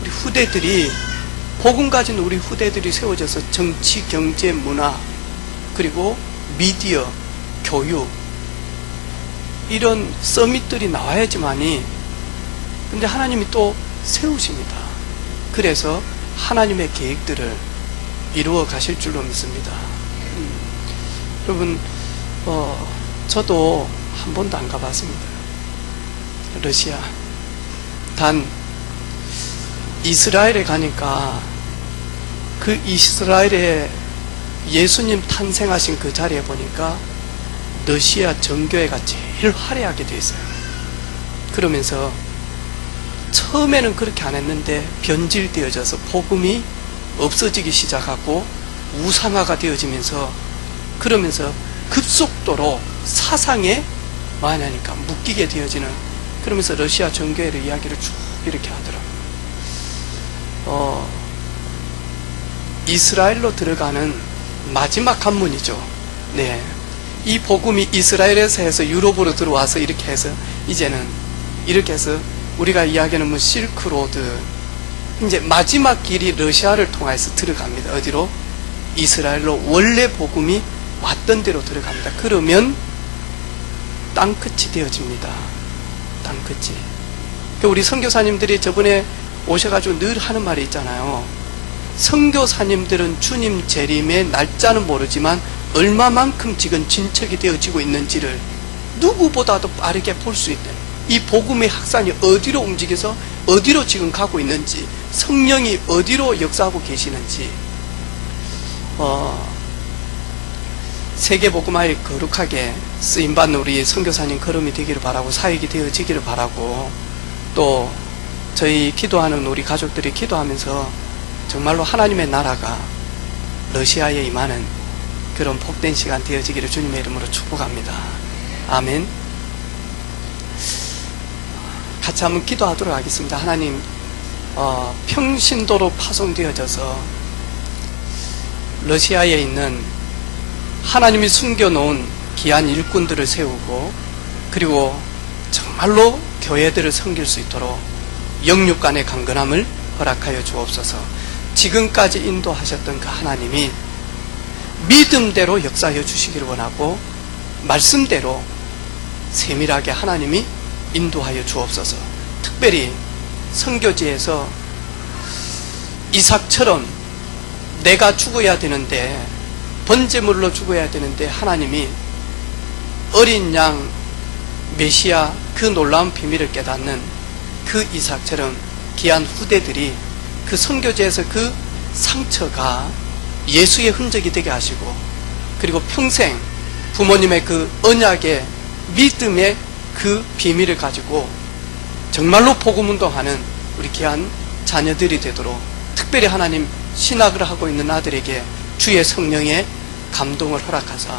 우리 후대들이, 복음 가진 우리 후대들이 세워져서 정치, 경제, 문화, 그리고 미디어, 교육, 이런 서밋들이 나와야지만이, 근데 하나님이 또 세우십니다. 그래서 하나님의 계획들을 이루어 가실 줄로 믿습니다. 여러분, 저도 한 번도 안 가봤습니다. 러시아. 단 이스라엘에 가니까 그 이스라엘에 예수님 탄생하신 그 자리에 보니까 러시아 정교회가 제일 화려하게 되어 있어요. 그러면서 처음에는 그렇게 안 했는데 변질되어져서 복음이 없어지기 시작하고 우상화가 되어지면서, 그러면서 급속도로 사상에 많이 하니까 묶이게 되어지는, 그러면서 러시아 정교회의 이야기를 쭉 이렇게 하더라고요. 이스라엘로 들어가는 마지막 관문이죠. 네. 이 복음이 이스라엘에서 해서 유럽으로 들어와서 이렇게 해서 이제는 이렇게 해서 우리가 이야기하는 뭐 실크로드, 이제 마지막 길이 러시아를 통해서 들어갑니다. 어디로? 이스라엘로 원래 복음이 왔던 데로 들어갑니다. 그러면 땅끝이 되어집니다. 땅끝이. 우리 선교사님들이 저번에 오셔가지고 늘 하는 말이 있잖아요. 선교사님들은 주님 재림의 날짜는 모르지만 얼마만큼 지금 진척이 되어지고 있는지를 누구보다도 빠르게 볼 수 있는, 이 복음의 확산이 어디로 움직여서 어디로 지금 가고 있는지, 성령이 어디로 역사하고 계시는지, 세계 복음화에 거룩하게 쓰임받는 우리 선교사님 걸음이 되기를 바라고, 사역이 되어지기를 바라고, 또 저희 기도하는 우리 가족들이 기도하면서 정말로 하나님의 나라가 러시아에 임하는 그런 복된 시간 되어지기를 주님의 이름으로 축복합니다. 아멘. 같이 한번 기도하도록 하겠습니다. 하나님, 평신도로 파송되어져서 러시아에 있는 하나님이 숨겨놓은 귀한 일꾼들을 세우고, 그리고 정말로 교회들을 섬길 수 있도록 영육간의 강건함을 허락하여 주옵소서. 지금까지 인도하셨던 그 하나님이 믿음대로 역사하여 주시기를 원하고, 말씀대로 세밀하게 하나님이 인도하여 주옵소서. 특별히 선교지에서 이삭처럼 내가 죽어야 되는데, 번제물로 죽어야 되는데, 하나님이 어린 양 메시아 그 놀라운 비밀을 깨닫는 그 이삭처럼 귀한 후대들이 그 선교지에서 그 상처가 예수의 흔적이 되게 하시고, 그리고 평생 부모님의 그 언약의 믿음의 그 비밀을 가지고 정말로 복음운동하는 우리 귀한 자녀들이 되도록, 특별히 하나님 신학을 하고 있는 아들에게 주의 성령의 감동을 허락하사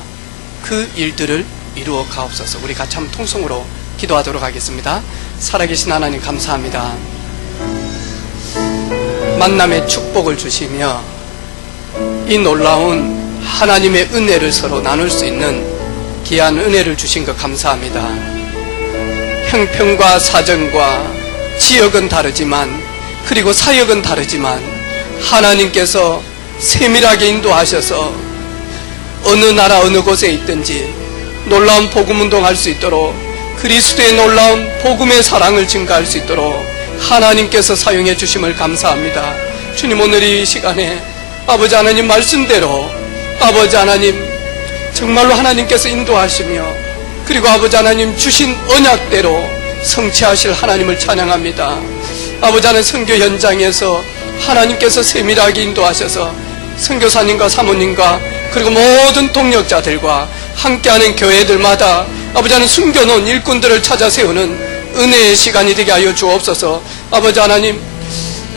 그 일들을 이루어 가옵소서. 우리 같이 한번 통성으로 기도하도록 하겠습니다. 살아계신 하나님 감사합니다. 만남의 축복을 주시며 이 놀라운 하나님의 은혜를 서로 나눌 수 있는 귀한 은혜를 주신 것 감사합니다. 형편과 사정과 지역은 다르지만, 그리고 사역은 다르지만, 하나님께서 세밀하게 인도하셔서 어느 나라 어느 곳에 있든지 놀라운 복음운동 할 수 있도록, 그리스도의 놀라운 복음의 사랑을 증가할 수 있도록 하나님께서 사용해 주심을 감사합니다. 주님, 오늘 이 시간에 아버지 하나님 말씀대로 아버지 하나님 정말로 하나님께서 인도하시며, 그리고 아버지 하나님 주신 언약대로 성취하실 하나님을 찬양합니다. 아버지 하나님, 선교 현장에서 하나님께서 세밀하게 인도하셔서 선교사님과 사모님과 그리고 모든 동력자들과 함께하는 교회들마다 아버지 하나님 숨겨놓은 일꾼들을 찾아 세우는 은혜의 시간이 되게 하여 주옵소서. 아버지 하나님,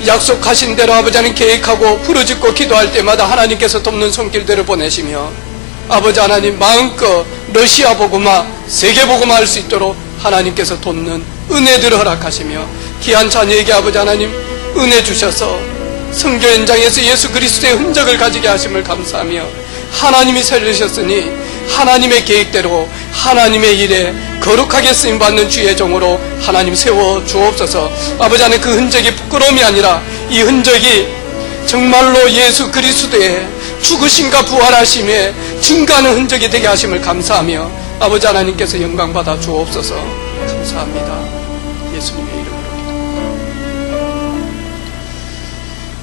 약속하신 대로 아버지 하나님 계획하고 부르짖고 기도할 때마다 하나님께서 돕는 손길들을 보내시며, 아버지 하나님 마음껏 러시아 복음화, 세계 복음화 할 수 있도록 하나님께서 돕는 은혜들을 허락하시며, 귀한 자녀에게 아버지 하나님 은혜 주셔서 선교 현장에서 예수 그리스도의 흔적을 가지게 하심을 감사하며, 하나님이 살리셨으니 하나님의 계획대로 하나님의 일에 거룩하게 쓰임받는 주의 종으로 하나님 세워 주옵소서. 아버지 하나님, 그 흔적이 부끄러움이 아니라 이 흔적이 정말로 예수 그리스도의 죽으심과 부활하심에 증가하는 흔적이 되게 하심을 감사하며, 아버지 하나님께서 영광받아 주옵소서. 감사합니다. 예수님의 이름으로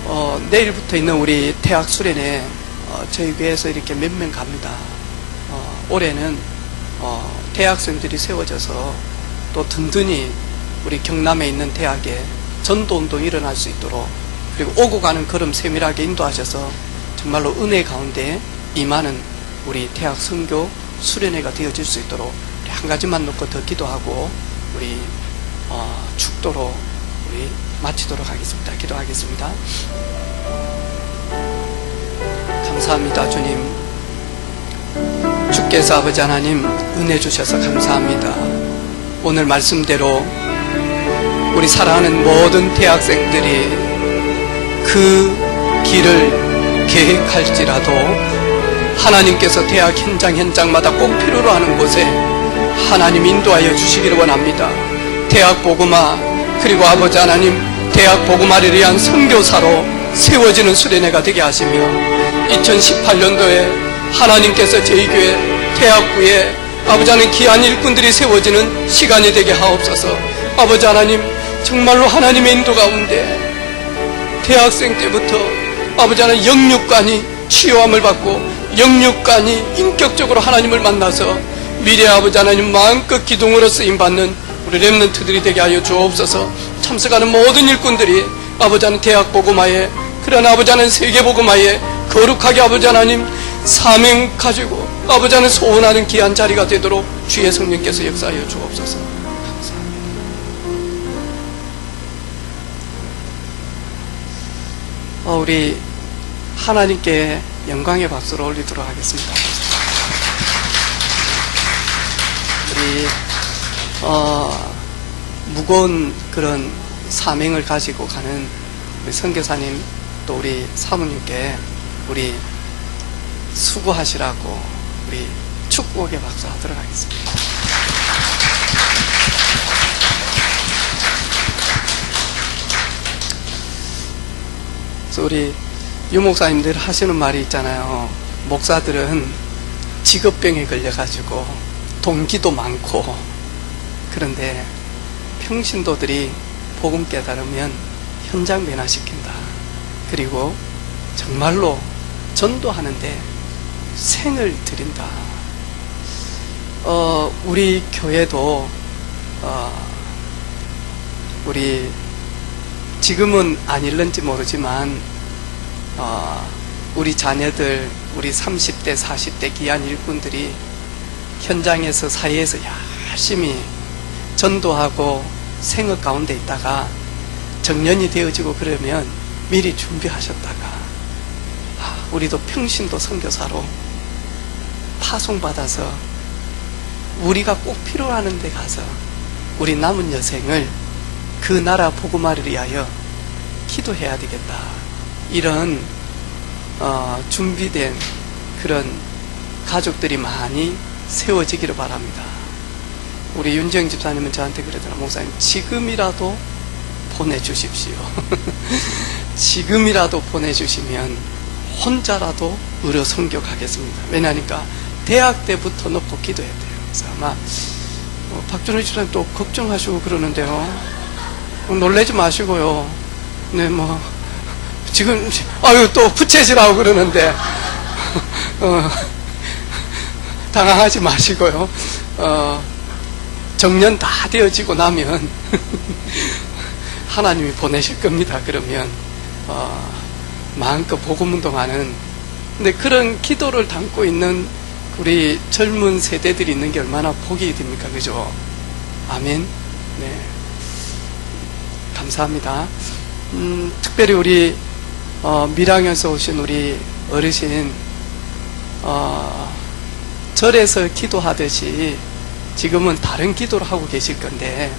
기도합니다. 내일부터 있는 우리 태학 수련회, 저희 교회에서 이렇게 몇 명 갑니다. 올해는 대학생들이 세워져서 또 든든히 우리 경남에 있는 대학에 전도운동이 일어날 수 있도록, 그리고 오고 가는 걸음 세밀하게 인도하셔서 정말로 은혜 가운데 임하는 우리 대학 선교 수련회가 되어질 수 있도록 우리 한 가지만 놓고 더 기도하고 우리 축도로 우리 마치도록 하겠습니다. 기도하겠습니다. 감사합니다. 주님, 주께서 아버지 하나님 은혜 주셔서 감사합니다. 오늘 말씀대로 우리 사랑하는 모든 대학생들이 그 길을 계획할지라도 하나님께서 대학 현장마다 꼭 필요로 하는 곳에 하나님 인도하여 주시기를 원합니다. 대학 복음화, 그리고 아버지 하나님 대학 복음화를 위한 선교사로 세워지는 수련회가 되게 하시며, 2018년도에 하나님께서 저희 교회 대학부에 아버지 하나님 귀한 일꾼들이 세워지는 시간이 되게 하옵소서. 아버지 하나님, 정말로 하나님의 인도 가운데 대학생 때부터 아버지 하나님 영육간이 치유함을 받고 영육간이 인격적으로 하나님을 만나서 미래 아버지 하나님 마음껏 기둥으로 쓰임받는 우리 렘넌트들이 되게 하여 주옵소서. 참석하는 모든 일꾼들이 아버지 하나님 대학 복음화에, 그런 아버지 하나님 세계 복음화에 거룩하게 아버지 하나님 사명 가지고 아버지 하나님 소원하는 귀한 자리가 되도록 주의 성령께서 역사하여 주옵소서. 감사합니다. 우리 하나님께 영광의 박수를 올리도록 하겠습니다. 우리 무거운 그런 사명을 가지고 가는 우리 선교사님, 또 우리 사모님께 우리 수고하시라고 우리 축복의 박수 하도록 하겠습니다. 그래서 우리 유목사님들 하시는 말이 있잖아요. 목사들은 직업병에 걸려가지고 동기도 많고, 그런데 평신도들이 복음 깨달으면 현장 변화시킨다. 그리고 정말로 전도하는데 생을 드린다. 우리 교회도 우리 지금은 안 일는지 모르지만 우리 자녀들, 우리 30대 40대 귀한 일꾼들이 현장에서 사회에서 열심히 전도하고 생업 가운데 있다가 정년이 되어지고 그러면 미리 준비하셨다가 우리도 평신도 선교사로 파송받아서 우리가 꼭 필요하는 데 가서 우리 남은 여생을 그 나라 복음화를 위하여 기도해야 되겠다. 이런 준비된 그런 가족들이 많이 세워지기를 바랍니다. 우리 윤정 집사님은 저한테 그러더라. 목사님, 지금이라도 보내주십시오. 지금이라도 보내주시면 혼자라도 의료 선교 가겠습니다. 왜냐하니까 대학 때부터 놓고 기도해야 돼요. 그래서 아마 박준호 집사님 또 걱정하시고 그러는데요. 놀라지 마시고요. 네, 뭐 지금 아유 또 부채질하고 그러는데 당황하지 마시고요. 정년 다 되어지고 나면 하나님이 보내실 겁니다. 그러면 마음껏 복음운동하는, 근데 그런 기도를 담고 있는 우리 젊은 세대들이 있는 게 얼마나 복이 됩니까? 그죠? 아멘. 네. 감사합니다. 특별히 우리 밀양에서 오신 우리 어르신, 절에서 기도하듯이 지금은 다른 기도를 하고 계실 건데,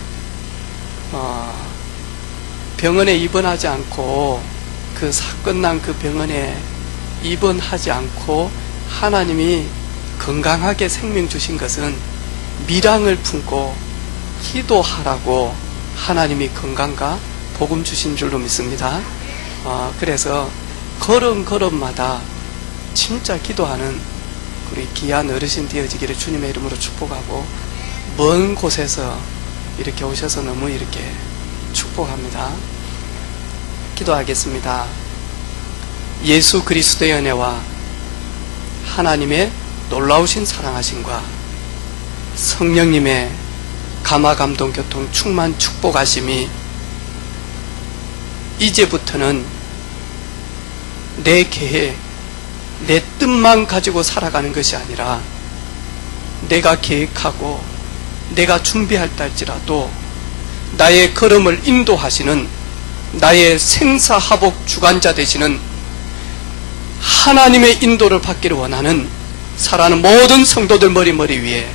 병원에 입원하지 않고 그 사건 난 그 병원에 입원하지 않고 하나님이 건강하게 생명 주신 것은 밀양을 품고 기도하라고 하나님이 건강과 복음 주신 줄로 믿습니다. 그래서 걸음걸음마다 진짜 기도하는 우리 귀한 어르신 되어지기를 주님의 이름으로 축복하고, 먼 곳에서 이렇게 오셔서 너무 이렇게 축복합니다. 기도하겠습니다. 예수 그리스도의 은혜와 하나님의 놀라우신 사랑하심과 성령님의 감화 감동 교통 충만 축복하심이 이제부터는 내 계획, 내 뜻만 가지고 살아가는 것이 아니라 내가 계획하고 내가 준비할 때일지라도 나의 걸음을 인도하시는, 나의 생사화복 주관자 되시는 하나님의 인도를 받기를 원하는 사랑하는 모든 성도들 머리 위에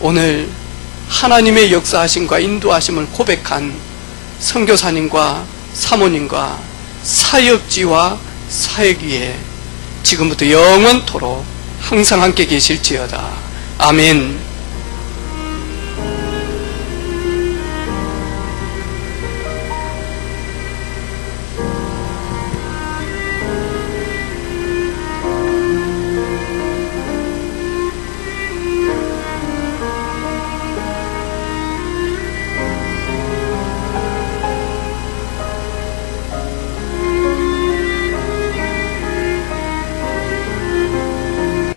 오늘 하나님의 역사하심과 인도하심을 고백한 선교사님과 사모님과 사역지와 사역 위에 지금부터 영원토록 항상 함께 계실지어다. 아멘.